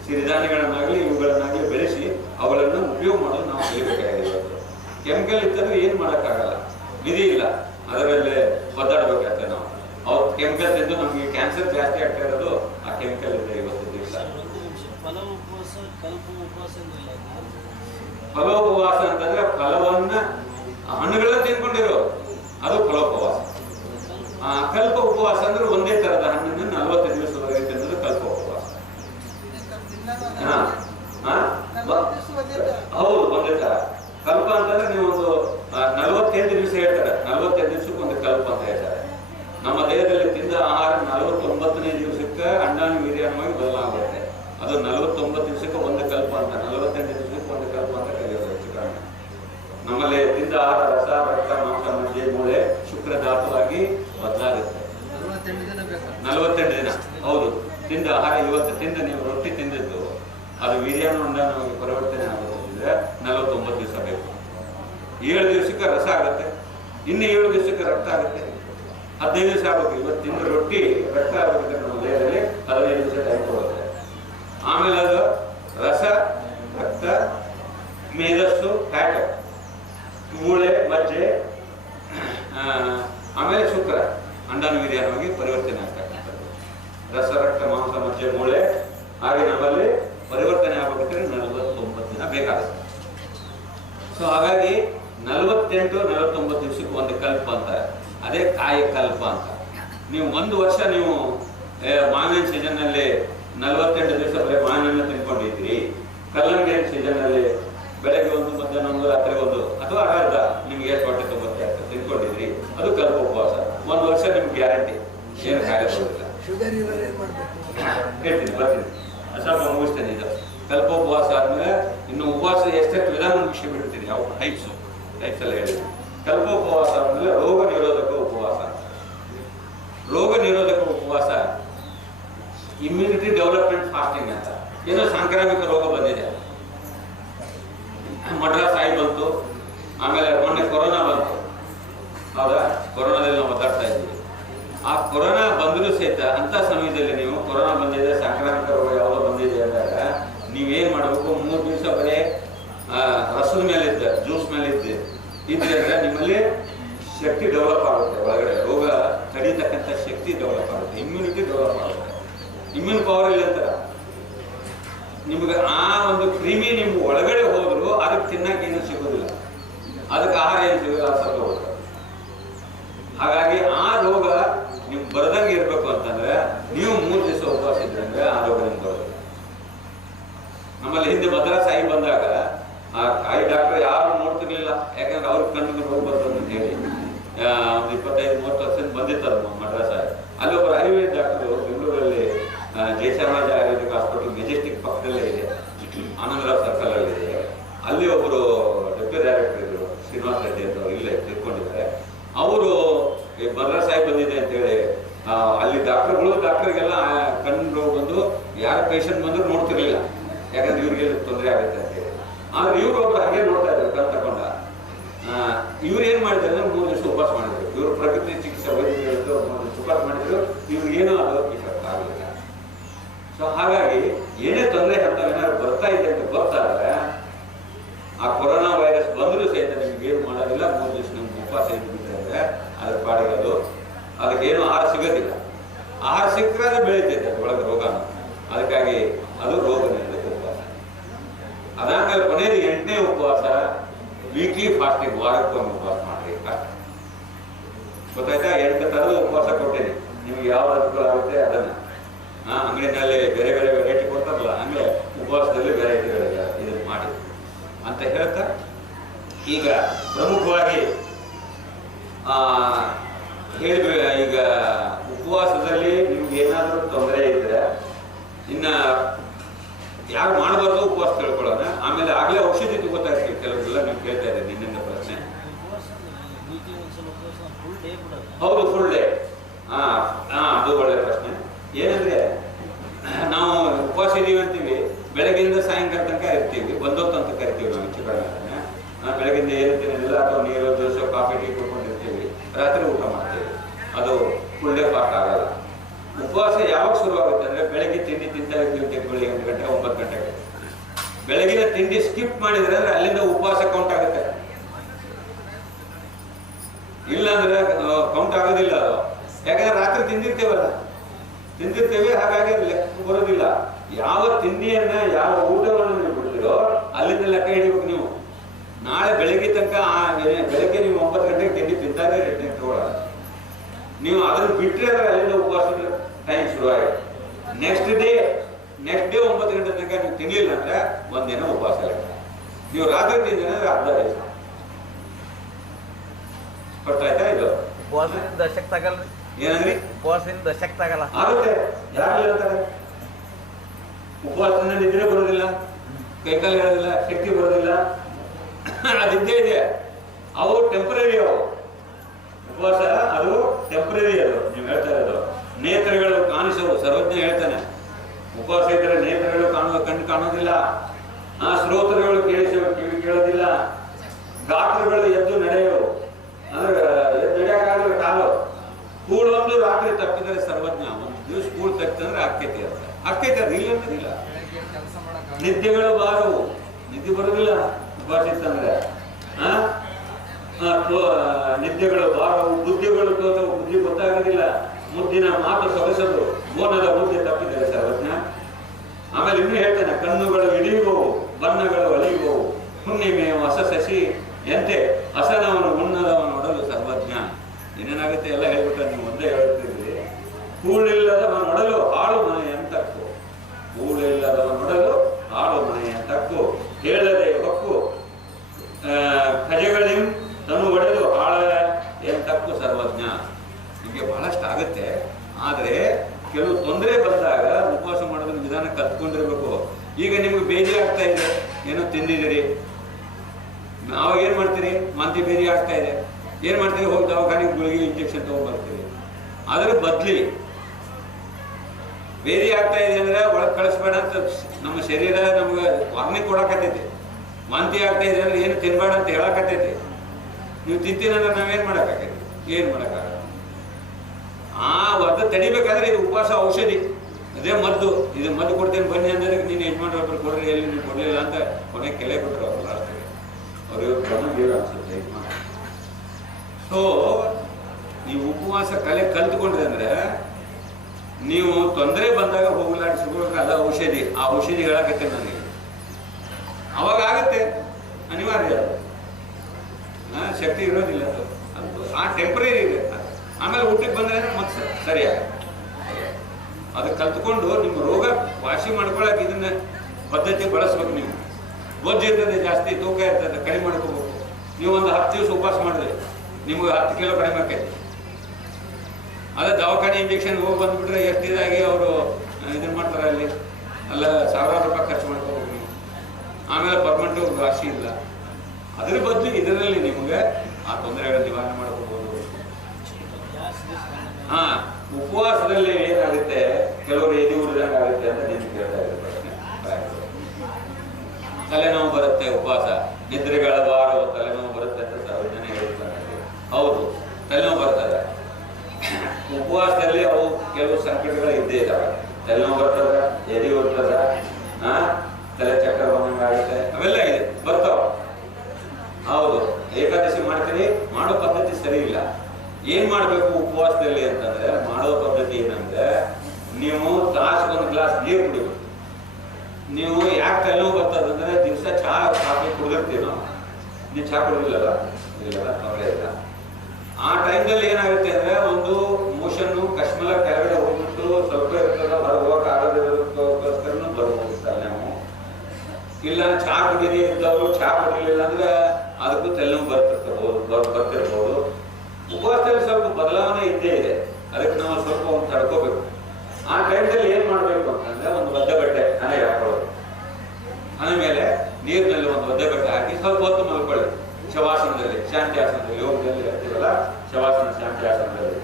ಸಿರಿಧಾನ್ಯಗಳನ್ನಾಗಲಿ ಇವುಗಳನ್ನಾಗಲಿ ಬೆಳೆಸಿ ಅವುಗಳನ್ನು ಉಪಯೋಗ ಮಾಡೋದು ನಾವು ಕಲಿಬೇಕಾಗಿದೆ. ಕೆಮಿಕಲ್ ಇತ್ತಂದ್ರೆ ಏನು ಮಾಡೋಕ್ಕಾಗಲ್ಲ, ವಿಧಿ ಇಲ್ಲ, ಅದರಲ್ಲೇ ಒದ್ದಾಡ್ಬೇಕಾಗ್ತದೆ ನಾವು. ಅವ್ರು ಕೆಮಿಕಲ್ ತಿಂದು ನಮಗೆ ಕ್ಯಾನ್ಸರ್ ಜಾಸ್ತಿ ಆಗ್ತಾ ಇರೋದು ಆ ಕೆಮಿಕಲ್ ಇದೆ ಇವತ್ತು ದಿವಸ. ಫಲೋಪವಾಸ ಅಂತಂದ್ರೆ ಫಲವನ್ನ, ಹಣ್ಣುಗಳನ್ನ ತಿನ್ಕೊಂಡಿರೋ ಅದು ಫಲೋಪವಾಸ. ಕಲ್ಪ ಉಪವಾಸ ಅಂದ್ರೆ ಒಂದೇ ತರದ ಹಣ್ಣನ್ನು 40 ದಿವಸವರೆಗೆ ತಿನ್ನೋದು ಕಲ್ಪ ಉಪವಾಸ. ಹೌದು, ಒಂದೇ ತರ. ಕಲ್ಪ ಅಂತಂದ್ರೆ ನೀವು ಒಂದು 48 ದಿವಸ ಹೇಳ್ತಾರೆ. 45 ದಿವಸಕ್ಕೆ ಒಂದು ಕಲ್ಪ ಅಂತ ಹೇಳ್ತಾರೆ. ನಮ್ಮ ದೇಹದಲ್ಲಿ ತಿಂದ ಆಹಾರ 49ನೇ ದಿವಸಕ್ಕೆ ಅಂಡಾಣು ವೀರ್ಯಾಣುವಾಗಿ ಬದಲಾಗುತ್ತೆ. ಅದು 49 ದಿವಸಕ್ಕೆ ಒಂದು ಕಲ್ಪ ಅಂತ, 48 ದಿವಸಕ್ಕೆ ಒಂದು ಕಲ್ಪ ಅಂತ ಕರೆಯೋದು ಹೆಚ್ಚು ಕಾರಣ. ನಮ್ಮಲ್ಲಿ ತಿಂದ ಆಹಾರ ರಸ, ರಕ್ತ, ಮಾಂಸ, ಮಜ್ಜೆ, ಮೂಳೆ, ಶುಕ್ರ ಧಾತುವಾಗಿ ಬದಲಾಗುತ್ತೆ. 48 ದಿನ. ಹೌದು, ತಿಂದ ಆಹಾರ ಇವತ್ತು ತಿಂದ ನೀವು ರೊಟ್ಟಿ ತಿಂದಿದ್ದು ಅದು ವೀರ್ಯಾಣು ಅಂಡಾಣುವಾಗಿ ಪರಿವರ್ತನೆ ಆಗುತ್ತಿದ್ರೆ 49 ದಿವಸ ಬೇಕು. 7 ದಿವಸಕ್ಕೆ ರಸ ಆಗುತ್ತೆ, ಇನ್ನು 7 ದಿವಸಕ್ಕೆ ರಕ್ತ ಆಗುತ್ತೆ, 15 ದಿವಸ ಆಗುತ್ತೆ. ಇವತ್ತು ತಿಂದ ರೊಟ್ಟಿ ರಕ್ತ ಆಗುತ್ತೆ ನಮ್ಮ ದೇಹದಲ್ಲಿ, 15 ದಿವಸ ಟೈಮ್ ಕೊಡುತ್ತೆ. ಆಮೇಲೆ ಅದು ರಸ, ರಕ್ತ, ಮೇಧಸ್ಸು, ಫ್ಯಾಟ್, ಮೂಳೆ, ಮಜ್ಜೆ, ಆಮೇಲೆ ಶುಕ್ರ ಅಂಡಾಣು ವೀರ್ಯಾಣುವಾಗಿ ಪರಿವರ್ತನೆ ಆಗ್ತಕ್ಕಂಥದ್ದು. ರಸ, ರಕ್ತ, ಮಾಂಸ, ಮಜ್ಜೆ, ಮೂಳೆ ಹಾಗೆ ನಮ್ಮಲ್ಲಿ ಪರಿವರ್ತನೆ ಆಗಬೇಕಾದ್ರೆ 49 ದಿನ ಬೇಕಾಗುತ್ತೆ. ಸೊ ಹಾಗಾಗಿ 48-49 ದಿವಸಕ್ಕೆ ಒಂದು ಕಲ್ಪ ಅಂತಾರೆ. ಅದೇ ಕಾಯಿ ಕಲ್ಪ ಅಂತ. ನೀವು 1 ವರ್ಷ ನೀವು ಮಾವಿನ ಸೀಸನ್ನಲ್ಲಿ 48 ದಿವಸ ಬರೀ ಮಾವಿನ ತಿನ್ಕೊಂಡಿದ್ರಿ. ಕಲ್ಲಂಗಡಿ ಸೀಸನ್ನಲ್ಲಿ ಬೆಳಗ್ಗೆ 1, ಮಧ್ಯಾಹ್ನ 1, ರಾತ್ರಿ 1 ಅಥವಾ ಅರ್ಧ ನಿಮ್ಗೆ ಎಷ್ಟು ಹೊಟ್ಟೆ ತುಂಬತ್ತೆ ಅಂತ ತಿನ್ಕೊಂಡಿದ್ರಿ, ಅದು ಕಲ್ಪ ಉಪವಾಸ. 1 ವರ್ಷ ನಿಮ್ಗೆ ಗ್ಯಾರಂಟಿ, ಏನು ಕಾಯಿಲೆ ಬರೋದಿಲ್ಲ. ಹೇಳ್ತೀನಿ, ಬರ್ತೀನಿ, ಸ್ವಲ್ಪ ಮುಗಿಸ್ತೇನೆ. ಇದು ಕಲ್ಪ ಉಪವಾಸ ಆದ್ಮೇಲೆ ಇನ್ನು ಉಪವಾಸ ಎಷ್ಟೆಷ್ಟು ವಿಧಾನ ಮುಗಿಸಿ ಬಿಡ್ತೀನಿ. ಯಾವ ಟೈಪ್ಸ್ ಎಲ್ಲ ಹೇಳಿದ್ದೀನಿ. ಕಲ್ಪ ಉಪವಾಸ ಆದ್ಮೇಲೆ ರೋಗ ನಿರೋಧಕ ಉಪವಾಸ. ರೋಗ ನಿರೋಧಕ ಉಪವಾಸ ಇಮ್ಯುನಿಟಿ ಡೆವಲಪ್ಮೆಂಟ್ ಫಾಸ್ಟಿಂಗ್ ಅಂತ. ಏನೋ ಸಾಂಕ್ರಾಮಿಕ ರೋಗ ಬಂದಿದೆ, ಮಡ್ರಾಸ್ ಆಗಿ ಬಂತು, ಆಮೇಲೆ ಮೊನ್ನೆ ಕೊರೋನಾ ಬಂತು. ಹೌದಾ, ಕೊರೋನಾದಲ್ಲಿ ನಾವು ಒದ್ದಾಡ್ತಾ ಇದ್ದೀವಿ. ಆ ಕೊರೋನಾ ಬಂದರೂ ಸಹಿತ ಅಂತ ಸಮಯದಲ್ಲಿ ನೀವು ಕೊರೋನಾ ಬಂದಿದೆ, ಸಾಂಕ್ರಾಮಿಕ ರೋಗ ಯಾವುದೋ ಬಂದಿದೆ ಅಂದಾಗ ನೀವೇನು ಮಾಡಬೇಕು, 3 ದಿವಸ ಬರೀ ರಸದ ಮೇಲೆ ಇದ್ದ, ಜ್ಯೂಸ್ ಮೇಲೆ ಇದ್ದೆ ಅಂದ್ರೆ ನಿಮ್ಮಲ್ಲಿ ಶಕ್ತಿ ಡೆವಲಪ್ ಆಗುತ್ತೆ. ಒಳಗಡೆ ರೋಗ ತಡೀತಕ್ಕಂಥ ಶಕ್ತಿ ಡೆವಲಪ್ ಆಗುತ್ತೆ, ಇಮ್ಯುನಿಟಿ ಡೆವಲಪ್ ಆಗುತ್ತೆ. ಇಮ್ಯೂನ್ ಪವರ್ ಇಲ್ಲ ಅಂತ ನಿಮ್ಗೆ ಆ ಒಂದು ಕ್ರಿಮಿ ನಿಮ್ಮ ಒಳಗಡೆ ಹೋದ್ರು ಅದಕ್ಕೆ ತಿನ್ನಕ್ಕೆ ಏನು ಸಿಗೋದಿಲ್ಲ, ಅದಕ್ಕೆ ಆಹಾರ ಏನು ಸಿಗೋದಿಲ್ಲ, ಸ್ವಲ್ಪ ಹೋಗುತ್ತೆ. ಹಾಗಾಗಿ ಆ ರೋಗ ನೀವು ಬರದಂಗೆ ಇರಬೇಕು ಅಂತಂದ್ರೆ ನೀವು 3 ದಿವಸ ಉಪವಾಸ ಇದ್ದಂದ್ರೆ ಆ ರೋಗ ನಿಮ್ಗೆ ಬರೋದು. ನಮ್ಮಲ್ಲಿ ಹಿಂದೆ ಮದ್ರಾಸ್ ಆಗಿ ಬಂದಾಗ ಆ ಕಾಯಿ ಡಾಕ್ಟರ್ ಯಾರು ನೋಡ್ತಿರ್ಲಿಲ್ಲ, ಯಾಕಂದ್ರೆ ಅವ್ರ ಕಣ್ಣಿಗೆ ರೋಗ ಬರ್ತದೆ ಅಂತ ಹೇಳಿ. ಒಂದು 25-30 ವರ್ಷ ಬಂದಿತ್ತು ಅದು ಮದ್ರಾಸ್ ಆಗಿ. ಅಲ್ಲಿ ಒಬ್ಬರು ಆಯುರ್ವೇದ ಡಾಕ್ಟರು ಬೆಂಗಳೂರಲ್ಲಿ ಜಯಚಾಮರಾಜ ಆಯುರ್ವೇದಿಕ್ ಹಾಸ್ಪಿಟಲ್ ಮೆಜೆಸ್ಟಿಕ್ ಪಕ್ಕದಲ್ಲೇ ಇದೆ, ಆನಂದರಾವ್ ಸರ್ಕಲ್ ಅಲ್ಲಿ ಇದೆ. ಅಲ್ಲಿ ಒಬ್ಬರು ಡೆಪ್ಯೂಟಿ ಡೈರೆಕ್ಟರ್ ಇದ್ರು, ಶ್ರೀನಿವಾಸ್ ರೆಡ್ಡಿ ಅಂತ, ಇಲ್ಲೇ ತಿಳ್ಕೊಂಡಿದ್ದಾರೆ. ಅವರು ಮದ್ರಾಸ್ ಆಗಿ ಬಂದಿದೆ ಅಂತೇಳಿ ಅಲ್ಲಿ ಡಾಕ್ಟರ್ಗೆಲ್ಲ ಕಣ್ಣು ರೋಗ ಬಂದು ಯಾರು ಪೇಷಂಟ್ ಬಂದ್ರು ನೋಡ್ತಿರ್ಲಿಲ್ಲ, ಯಾಕಂದ್ರೆ ಇವ್ರಿಗೆ ತೊಂದರೆ ಆಗುತ್ತೆ ಅಂತೇಳಿ. ಆದ್ರೆ ಇವ್ರು ಒಬ್ರು ಹಾಗೆ ನೋಡ್ತಾ ಇದ್ರು ಕಣ್ ತಗೊಂಡ. ಇವ್ರು ಏನ್ ಮಾಡಿದ್ರು ಅಂದ್ರೆ 3 ದಿವಸ ಉಪವಾಸ ಮಾಡಿದ್ರು. ಇವರು ಪ್ರಕೃತಿ ಚಿಕಿತ್ಸೆ ವೈದ್ಯರು 3 ದಿವಸ ಉಪವಾಸ ಮಾಡಿದ್ರು. ಇವ್ರಿಗೇನೋ ಅದು ಇಫೆಕ್ಟ್ ಆಗಲಿಲ್ಲ. ಸೊ ಹಾಗಾಗಿ ಏನೇ ತೊಂದರೆ ಏನಾದ್ರು ಬರ್ತಾ ಇದೆ ಅಂತ ಗೊತ್ತಾದ್ರೆ ಆ ಕೊರೋನಾ ವೈರಸ್ ಬಂದರೂ ಸಹಿತ ನಿಮ್ಗೆ ಏನು ಮಾಡೋದಿಲ್ಲ. 3 ದಿವಸ ನಿಮ್ಗೆ ಉಪವಾಸ ಇಟ್ಬಿಟ್ರೆ ಅದ್ರ ಪಾಡಿಗೆ ಅದಕ್ಕೇನು ಆಹಾರ ಸಿಗೋದಿಲ್ಲ. ಆಹಾರ ಸಿಕ್ಕರೆ ಅದು ಬೆಳೀತೈತೆ ಒಳಗೆ ರೋಗಾನ. ಅದಕ್ಕಾಗಿ ಅದು ರೋಗ ನಿರೋಧಕ ಉಪವಾಸ. ಅದಾದ್ಮೇಲೆ ಕೊನೆಯದು 8ನೇ ಉಪವಾಸ ವೀಕ್ಲಿ ಫಾಸ್ಟಿಂಗ್, ವಾರಕ್ಕೊಮ್ಮೆ ಉಪವಾಸ ಮಾಡ್ರಿ. ಅಷ್ಟೇ ಗೊತ್ತಾಯ್ತಾ? 8 ಥರದ ಉಪವಾಸ ಕೊಟ್ಟೇನೆ, ನಿಮ್ಗೆ ಯಾವ್ದು ಅನುಕೂಲ ಆಗುತ್ತೆ ಅದನ್ನ. ಅಂಗಡಿನಲ್ಲಿ ಬೇರೆ ಬೇರೆ ವೆರೈಟಿ ಕೊಡ್ತಾರಲ್ಲ, ಹಂಗೆ ಉಪವಾಸದಲ್ಲಿ ವೆರೈಟಿಗಳಿಲ್ಲ, ಇದನ್ನು ಮಾಡಿ ಅಂತ ಹೇಳ್ತಾ, ಈಗ ಪ್ರಮುಖವಾಗಿ ಹೇಳ್ಬೇಕು. ಈಗ ಉಪವಾಸದಲ್ಲಿ ನಿಮ್ಗೆ ಏನಾದರೂ ತೊಂದರೆ ಇದ್ರೆ ಇನ್ನ ಯಾರು ಮಾಡಬಾರ್ದು ಉಪವಾಸ ತಿಳ್ಕೊಳ್ಳೋಣ. ಆಮೇಲೆ ಆಗಲೇ ಔಷಧಿ ತಗೋತಾ ಇರ್ತೀವಿ ಕೆಲವರೆಲ್ಲ, ನೀವು ಕೇಳ್ತಾ ಇದ್ದೀರಿ ನಿನ್ನಿಂದ ಪ್ರಶ್ನೆ. ಹೌದು, ಫುಲ್ ಡೇ. ಅದು ಒಳ್ಳೆ ಪ್ರಶ್ನೆ. ಏನಂದ್ರೆ ನಾವು ಉಪವಾಸ ಇದೀವಿ ಅಂತೀವಿ, ಬೆಳಗ್ಗೆಯಿಂದ ಸಾಯಂಕಾಲ ತನಕ ಇರ್ತೀವಿ, ಒಂದೊತ್ತು ಅಂತ ಕರಿತೀವಿ ನಾವು ಹೆಚ್ಚು ಕಡಿಮೆ. ಬೆಳಗ್ಗಿಂದ ಏನು ತಿನ್ನೋದಿಲ್ಲ, ಅಥವಾ ನೀರು ಜ್ಯೂಸು ಕಾಫಿ ಟೀ ಕುಡ್ಕೊಂಡಿರ್ತೀವಿ, ರಾತ್ರಿ ಊಟ ಮಾಡ್ತೀವಿ, ಅದು ಫುಲ್ ಡೇ ಪಾರ್ಟ್ ಆಗಲ್ಲ. ಉಪವಾಸ ಯಾವಾಗ ಶುರುವಾಗುತ್ತೆ ಅಂದ್ರೆ ಬೆಳಗ್ಗೆ ತಿಂಡಿ ತಿಂತಾ ಇರ್ತೀವಿ, 8 ಗಂಟೆ 9 ಗಂಟೆಗೆ. ಬೆಳಗಿನ ತಿಂಡಿ ಸ್ಕಿಪ್ ಮಾಡಿದ್ರೆ ಅಂದ್ರೆ ಅಲ್ಲಿಂದ ಉಪವಾಸ ಕೌಂಟ್ ಆಗುತ್ತೆ, ಇಲ್ಲ ಅಂದ್ರೆ ಕೌಂಟ್ ಆಗೋದಿಲ್ಲ ಅದು. ಯಾಕಂದ್ರೆ ರಾತ್ರಿ ತಿಂದಿರ್ತೇವಲ್ಲ, ಹಾಗಾಗಿ ಅದು ಲೆಕ್ಕ ಬರೋದಿಲ್ಲ. ಯಾವ ತಿಂಡಿಯನ್ನ, ಯಾವ ಊಟವನ್ನು ನೀವು ಬಿಡ್ತೀರೋ ಅಲ್ಲಿಂದ ಲೆಕ್ಕ ಹಿಡಿಬೇಕು ನೀವು. ನಾಳೆ ಬೆಳಗ್ಗೆ ತನಕ ಬೆಳಗ್ಗೆ ನೀವು 9 ಗಂಟೆಗೆ ತಿಂಡಿ ತಿಂತಾನೆ ತಗೊಳ್ಳೋಣ, ನೀವು ಅದನ್ನು ಬಿಟ್ಟರೆ ಅಂದ್ರೆ ಅಲ್ಲಿಂದ ಉಪವಾಸದ ಟೈಮ್ ಶುರುವಾಗಿದೆ. ನೆಕ್ಸ್ಟ್ ಡೇ 9 ಗಂಟೆ ತನಕ ನೀವು ತಿನ್ಲಿಲ್ಲ ಅಂದ್ರೆ ಒಂದಿನ ಉಪವಾಸ ಲೆಕ್ಕ. ನೀವು ರಾತ್ರಿ ತಿಂದ್ರೆ ಅಂದ್ರೆ ಅರ್ಧ ದಿವಸ. ಗೊತ್ತಾಯ್ತಾ? ಇದು ಉಪವಾಸದಿಂದ ಶಕ್ತಿ ಆಗಲ್ರಿ. ಏನಂದ್ರಿ? ಉಪವಾಸದಿಂದ ಶಕ್ತಿ ಆಗಲ್ಲ. ಆಗುತ್ತೆ. ಯಾರು ಹೇಳ್ತಾರೆ? ಉಪವಾಸದಿಂದ ನಿದ್ರೆ ಬರೋದಿಲ್ಲ, ಕೈಕಾಲು ಹೇಳೋದಿಲ್ಲ, ಶಕ್ತಿ ಬರೋದಿಲ್ಲ, ಅದಿದ್ದೇ ಇದೆ. ಅವು ಟೆಂಪರರಿ. ಅವು ಉಪವಾಸ ಅದು ಟೆಂಪರರಿ. ಅದು ನೀವು ಹೇಳ್ತಾ ಇರೋದು ನೇತ್ರಗಳು ಕಾಣಿಸವು. ಸರ್ವಜ್ಞ ಹೇಳ್ತಾನೆ, ಉಪವಾಸ ಇದ್ರೆ ನೇತ್ರಗಳು ಕಣ್ಣು ಕಾಣೋದಿಲ್ಲ, ಶ್ರೋತ್ರಗಳು ಕಿವಿ ಕೇಳೋದಿಲ್ಲ, ಗಾತ್ರಗಳು ಎದ್ದು ನಡೆಯವು, ಅಂದ್ರೆ ಎದ್ದು ನಡೆಯಕ್ಕಾಗಲ್ಲ ಕಾಲು. ಕೂಡೊಂದು ರಾತ್ರಿ ತಪ್ಪಿದರೆ ಸರ್ವಜ್ಞ, ಒಂದು ದಿವಸ ಕೂಡ್ ತಪ್ಪಿದ್ರೆ ಅಕ್ಕೈತಿ ಅಂತ. ಅಕ್ಕೈತಿ ಅದು ಇಲ್ಲ ಅನ್ನೋದಿಲ್ಲ. ನಿದ್ದೆಗಳು ಬಾರವು, ನಿದ್ದೆ ಬರೋದಿಲ್ಲ ಉಪವಾಸ ಇತ್ತಂದ್ರೆ. ನಿದ್ದೆಗಳು ಬಾರವು, ಬುದ್ಧಿಗಳು ತೋತವು, ಬುದ್ಧಿ ಗೊತ್ತಾಗೋದಿಲ್ಲ, ಮುದ್ದಿನ ಮಾತು ಸೊಗಸದು, ಮೋನದ ಮುದ್ದೆ ತಪ್ಪಿದರೆ ಸರ್ವಜ್ಞ. ಆಮೇಲೆ ಇನ್ನೂ ಹೇಳ್ತಾನೆ, ಕಣ್ಣುಗಳು ಇಳಿಯುವವು, ಬಣ್ಣಗಳು ಅಳಿಯುವವು, ಹುಣ್ಣಿಮೆ ಹೊಸ ಸಸಿ ಎಂತೆ ಹಸನವನು ಉಣ್ಣದವನು ಒಡಲು ಸರ್ವಜ್ಞ. ಏನೇನಾಗುತ್ತೆ ಎಲ್ಲ ಹೇಳ್ಬಿಟ್ಟ, ನೀವು ಒಂದೇ ಹೇಳ್ತಿದ್ರಿ. ಕೂಳಿಲ್ಲದವನ ಒಡಲು ಹಾಳು ಮನೆಯಂತಕ್ಕು, ಕೂಳಿಲ್ಲದವನ ಒಡಲು ಹಾಳು ಮನೆಯಂತಕ್ಕು, ಹೇಳದೆ ಹೊಕ್ಕು ಖಜಗಳಿಂ ತನು ಒಡೆದು ಹಾಳ ಎಂತಕ್ಕು ಸರ್ವಜ್ಞ. ನಿಮಗೆ ಬಹಳಷ್ಟು ಆಗುತ್ತೆ. ಆದರೆ ಕೆಲವು ತೊಂದರೆ ಬಂದಾಗ ಉಪವಾಸ ಮಾಡೋದನ್ನ ವಿಧಾನ ಕಲ್ತ್ಕೊಂಡಿರ್ಬೇಕು. ಈಗ ನಿಮ್ಗೆ ಬೇರೆ ಆಗ್ತಾ ಇದೆ, ಏನೋ ತಿಂದಿದ್ದೀರಿ, ಅವಾಗ ಏನ್ ಮಾಡ್ತೀರಿ? ಮಂದಿ ಬೇರೆ ಆಗ್ತಾ ಇದೆ, ಏನ್ ಮಾಡ್ತೀರಿ? ಹೋಗಿ ದವಾಖಾನೆಗೆ ಗುಳಿಗೆ ಇಂಜೆಕ್ಷನ್ ತಗೊಂಡ್ಬರ್ತೀವಿ. ಅದ್ರ ಬದ್ಲಿ ಬೇರೆ ಆಗ್ತಾ ಇದೆ ಅಂದ್ರೆ ಒಳಗೆ ಕಳಿಸ್ಬೇಡ ಅಂತ ನಮ್ಮ ಶರೀರ ನಮ್ಗೆ ವಾರ್ನಿಂಗ್ ಕೊಡಕತ್ತೈತಿ. ವಾಂತಿ ಆಗ್ತಾ ಇದೆ ಅಂದ್ರೆ ಏನು ತಿನ್ಬೇಡ ಅಂತ ಹೇಳಕತ್ತೈತಿ. ನೀವು ತಿಂತೀನಂದ್ರೆ ನಾವೇನ್ ಮಾಡಕ್ಕಾಗೈತಿ? ಏನ್ ಮಾಡಕ್ಕಾಗಲ್ಲ. ಒದ್ದು ತಡಿಬೇಕಾದ್ರೆ ಇದು ಉಪವಾಸ ಔಷಧಿ, ಅದೇ ಮದ್ದು. ಇದು ಮದ್ದು ಕೊಡ್ತೇನೆ ಬನ್ನಿ ಅಂದ್ರೆ ನೀನು ಯಜಮಾನ್ರು ಒಬ್ಬರು ಕೊಡ್ರಿ, ಎಲ್ಲಿ ನೀವು ಕೊಡಲಿಲ್ಲ ಅಂತ ಕೊನೆಗೆ ಕೆಲೆ ಬಿಟ್ರು ಅವ್ರು ಲಾಸ್ಟಿಗೆ. ಅವ್ರಿಗೆ ಬೀಳ ಅನ್ಸುತ್ತೆ ಯಜಮಾನ. ಸೊ ನೀವು ಉಪವಾಸ ಕಲ್ತ್ಕೊಂಡ್ರಿ ಅಂದ್ರೆ ನೀವು ತೊಂದರೆ ಬಂದಾಗ ಹೋಗ್ಲಾಡಿಸ್ಬೇಕು, ಅದ ಔಷಧಿ. ಆ ಔಷಧಿ ಹೇಳಕತ್ತೆ ನನಗೆ, ಅವಾಗ ಆಗುತ್ತೆ, ಅನಿವಾರ್ಯ. ಶಕ್ತಿ ಇರೋದಿಲ್ಲ ಅದು, ಆ ಟೆಂಪರರಿ ಇದೆ. ಆಮೇಲೆ ಊಟಕ್ಕೆ ಬಂದ್ರೆ ಮತ್ತೆ ಸರಿಯಾಗ ಅದು ಕಲ್ತ್ಕೊಂಡು ನಿಮ್ಮ ರೋಗ ವಾಸಿ ಮಾಡ್ಕೊಳಕ್ಕೆ ಇದನ್ನ ಪದ್ಧತಿ ಬಳಸ್ಬೇಕು. ನೀವು ಬೊಜ್ಜು ಇರ್ತದೆ, ಜಾಸ್ತಿ ತೂಕ ಇರ್ತದೆ, ಕಡಿಮೆ ಮಾಡ್ಕೋಬೇಕು. ನೀವು ಒಂದು 10 ದಿವಸ ಉಪವಾಸ ಮಾಡಿದ್ರೆ ನಿಮ್ಗೆ 10 ಕಿಲೋ ಕಡಿಮೆ ಆಕೈತಿ. ಅದೇ ದವಾಖಾನೆ ಇಂಜೆಕ್ಷನ್ ಹೋಗಿ ಬಂದ್ಬಿಟ್ರೆ ಎಷ್ಟು ಇದಾಗಿ ಅವರು ಇದನ್ನ ಮಾಡ್ತಾರೆ, ಅಲ್ಲಿ ಅಲ್ಲ ಸಾವಿರಾರು ರೂಪಾಯಿ ಖರ್ಚು ಮಾಡ್ಕೋಬೇಕು ನೀವು. ಆಮೇಲೆ ಪರ್ಮನೆಂಟ್ ವಾಸಿ ಇಲ್ಲ. ಅದ್ರ ಬದಲು ಇದರಲ್ಲಿ ನಿಮಗೆ ಆ ತೊಂದರೆಗಳ ನಿವಾರಣೆ ಮಾಡ್ಕೋಬಹುದು. ಉಪವಾಸದಲ್ಲಿ ಏನಾಗುತ್ತೆ, ಕೆಲವರು ಎದೆ ಉರಿದಂಗೆ ಆಗುತ್ತೆ ಅಂತ ನೀನು ಕೇಳ್ತಾ ಇದ್ದ ಪ್ರಶ್ನೆ. ತಲೆನೋವು ಬರುತ್ತೆ, ಉಪವಾಸ ನಿದ್ರೆಗಳ ಭಾರವು ತಲೆನೋವು ಬರುತ್ತೆ ಅಂತ ಸರ್ವಜನ ಹೇಳ್ತಾರೆ. ಹೌದು, ತಲೆನೋವು ಬರ್ತದೆ. ಉಪವಾಸದಲ್ಲಿ ಅವು ಕೆಲವು ಸಂಕಟಗಳು ಇದ್ದೇ ಇದ್ದಾವೆ. ತಲೆನೋವು ಬರ್ತದ, ಎದೆ ಬರ್ತದ, ತಲೆ ಚಕ್ರ ಬಂದಂಗಾಗುತ್ತೆ, ಅವೆಲ್ಲ ಇದೆ, ಬರ್ತಾವ. ಹೌದು, ಏಕಾದಶಿ ಮಾಡ್ತೀರಿ, ಮಾಡೋ ಪದ್ಧತಿ ಸರಿ ಇಲ್ಲ. ಏನ್ ಮಾಡ್ಬೇಕು ಉಪವಾಸದಲ್ಲಿ ಅಂತಂದ್ರೆ, ಮಾಡೋ ಪದ್ಧತಿ ಏನಂದ್ರೆ, ನೀವು ತಾಸಿಗೊಂದು ಗ್ಲಾಸ್ ನೀರು ಕುಡಿಬೇಕು. ನೀವು ಯಾಕೆ ತಲೆನೋವು ಬರ್ತದಂದ್ರೆ ದಿವಸ ಚಹಾ ಕಾಫಿ ಕುಡಿದಿರ್ತೀವಿ ನಾವು. ನೀವು ಚಹಾ ಕುಡಿದಿಲ್ಲಲ್ಲ ಇಲ್ಲಲ್ಲ ತೊಂದರೆ ಇಲ್ಲ. ಆ ಟೈಮ್ದಲ್ಲಿ ಏನಾಗುತ್ತೆ ಅಂದ್ರೆ ಒಂದು ಮೋಷನ್ನು ಕಶ್ಮಲ ಕೆಳಗಡೆ ಹೋಗ್ಬಿಟ್ಟು ಸ್ವಲ್ಪ ಇರ್ತದ ಹೊರಗೆ ಹೋಗಕ್ಕೆ ಆಗೋದಕ್ಕೋಸ್ಕರನೂ ಬರ್ಬೋದು ತಲೆನೋವು. ಇಲ್ಲ ಚಹಾ ಕುಡಿಯದೇ ಇದ್ದವರು ಚಹಾ ಕುಡಿಲಿಲ್ಲ ಅಂದ್ರೆ ಅದಕ್ಕೂ ತಲೆನೋವು ಬರ್ತಿರ್ಬೋದು. ಉಪವಾಸದಲ್ಲಿ ಸ್ವಲ್ಪ ಬದಲಾವಣೆ ಇದ್ದೇ ಇದೆ, ಅದಕ್ಕೆ ನಾವು ಸ್ವಲ್ಪ ಒಂದು ತಡ್ಕೋಬೇಕು. ಆ ಟೈಮ್ದಲ್ಲಿ ಏನ್ ಮಾಡ್ಬೇಕು ಅಂತಂದ್ರೆ ಒಂದು ಒದ್ದೆ ಬಟ್ಟೆ ಹಣೆಗೆ ಹಾಕೊಳ್ಳೋದು, ಹಣೆ ಮೇಲೆ ನೀರಿನಲ್ಲಿ ಒಂದು ಒದ್ದೆ ಬಟ್ಟೆ ಹಾಕಿ ಸ್ವಲ್ಪ ಹೊತ್ತು ಮಲ್ಕೊಳ್ಳಿ. ಶವಾಸನದಲ್ಲಿ, ಶಾಂತಿ ಆಸನದಲ್ಲಿ, ಯೋಗದಲ್ಲಿ ಇರ್ತೀವಲ್ಲ ಶವಾಸನ ಶಾಂತಿ ಆಸನದಲ್ಲಿ.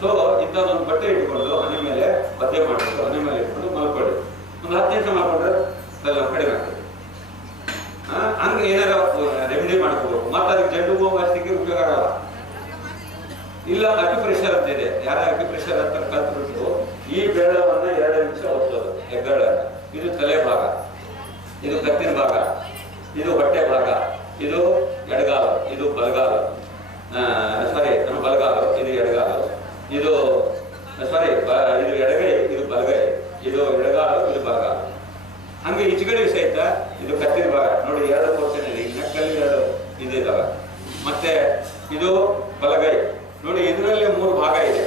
ಸೊ ಇಂಥದ್ದೊಂದು ಬಟ್ಟೆ ಇಟ್ಕೊಂಡು ಹಣೆ ಮೇಲೆ ಒದ್ದೆ ಮಾಡ್ಕೊಂಡು ಹಣೆ ಮೇಲೆ ಇಟ್ಕೊಂಡು ಮಲ್ಕೊಳ್ಳಿ. ಒಂದು 10 ನಿಮಿಷ ಮಾಡ್ಕೊಂಡ್ರೆ ಕಡಿಮೆ ಆಗ್ತದೆ. ಹಂಗೆ ಏನಾರ ರೆಮಿಡಿ ಮಾಡ್ಕೋಬೇಕು. ಮತ್ತೆ ಅದಕ್ಕೆ ಜಂಡು ಬಾಂಬ್ ಹಚ್ಚಿಕ್ಕೆ ಉಪಯೋಗ ಆಗಲ್ಲ. ಇಲ್ಲ ಅಕ್ಯುಪ್ರೆಷರ್ ಅಂತ ಇದೆ, ಯಾರ ಅಕ್ಯುಪ್ರೆಷರ್ ಅಂತ ಕಲ್ತ್ಬಿಟ್ಟು ಈ ಬೆರಳವನ್ನ 2 ನಿಮಿಷ ಒತ್ತೋದು. ಹೆಬ್ಬೆರಳ ಇದು ತಲೆ ಭಾಗ, ಇದು ಕತ್ತಿನ ಭಾಗ, ಇದು ಹೊಟ್ಟೆ ಭಾಗ, ಇದು ಎಡಗಾಲ, ಇದು ಬಲಗಾಲ, ನಮ್ಮ ಬಲಗಾಲು, ಇದು ಎಡಗಾಲು, ಇದು ಇದು ಎಡಗೈ, ಇದು ಬಲಗೈ, ಇದು ಎಡಗಾಲು, ಇದು ಬಲಗಾಲ. ಹಂಗೆ ಈಚೆಗಡೆ ಸಹಿತ ಇದು ಕತ್ತಿನ ಭಾಗ ನೋಡಿ, 2 ಪೋರ್ಷನ್ ಇದೆ. ಈ ನೆಕ್ಕಲ್ಲಿ 2 ಇದಾವೆ. ಮತ್ತೆ ಇದು ಬಲಗೈ ನೋಡಿ, ಇದರಲ್ಲಿ 3 ಭಾಗ ಇದೆ.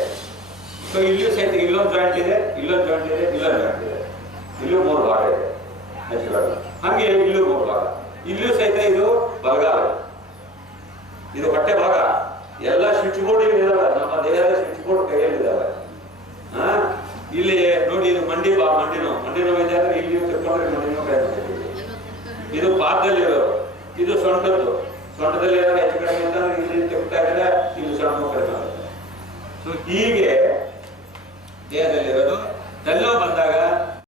ಸೊ ಇಲ್ಲಿಯೂ ಸಹಿತ ಇಲ್ಲೊಂದು ಜಾಯಿಂಟ್ ಇದೆ, ಇಲ್ಲೊಂದು ಜಾಯಿಂಟ್ ಇದೆ, ಇಲ್ಲೊಂದು ಜಾಯಿಂಟ್ ಇದೆ, ಇಲ್ಲೂ 3 ಭಾಗ ಇದೆ ನೆಚ್ಚಿಗಳು. ಹಂಗೆ ಇಲ್ಲೂ 3 ಭಾಗ, ಇಲ್ಲೂ ಸಹಿತ ಇದು ಬಲಗಾಲ, ಇದು ಹೊಟ್ಟೆ ಭಾಗ. ಎಲ್ಲ ಸ್ವಿಚ್ ಬೋರ್ಡ್ ಇದಾವೆ, ನಮ್ಮ ದೇಹದ ಸ್ವಿಚ್ ಬೋರ್ಡ್ ಕೈಯಲ್ಲಿ ಇದಾವೆ. ಇಲ್ಲಿ ನೋಡಿ, ಇದು ಮಂಡಿ ನೋವು ಇದೆ ಅಂದ್ರೆ ಇಲ್ಲಿ ತಿಳ್ಕೊಂಡ್ರೆ ಮಂಡಿ ನೋವು ಕೈ ಮಾಡ್ತೀವಿ. ಇದು ಪಾದದಲ್ಲಿರೋದು, ಇದು ಸೊಂಟದಲ್ಲಿ ಏನಾದ್ರು ಹೆಚ್ಚು ಕಡಿಮೆ ಅಂತಂದ್ರೆ ಇಲ್ಲಿ ತಿಳ್ತಾ ಇದ್ರೆ ಇಲ್ಲಿ ಸೊಂಟ ನೋವು ಕಡಿಮೆ ಆಗುತ್ತೆ. ಸೊ ಹೀಗೆ ದೇಹದಲ್ಲಿರೋದು ತಲೆನೋವು ಬಂದಾಗ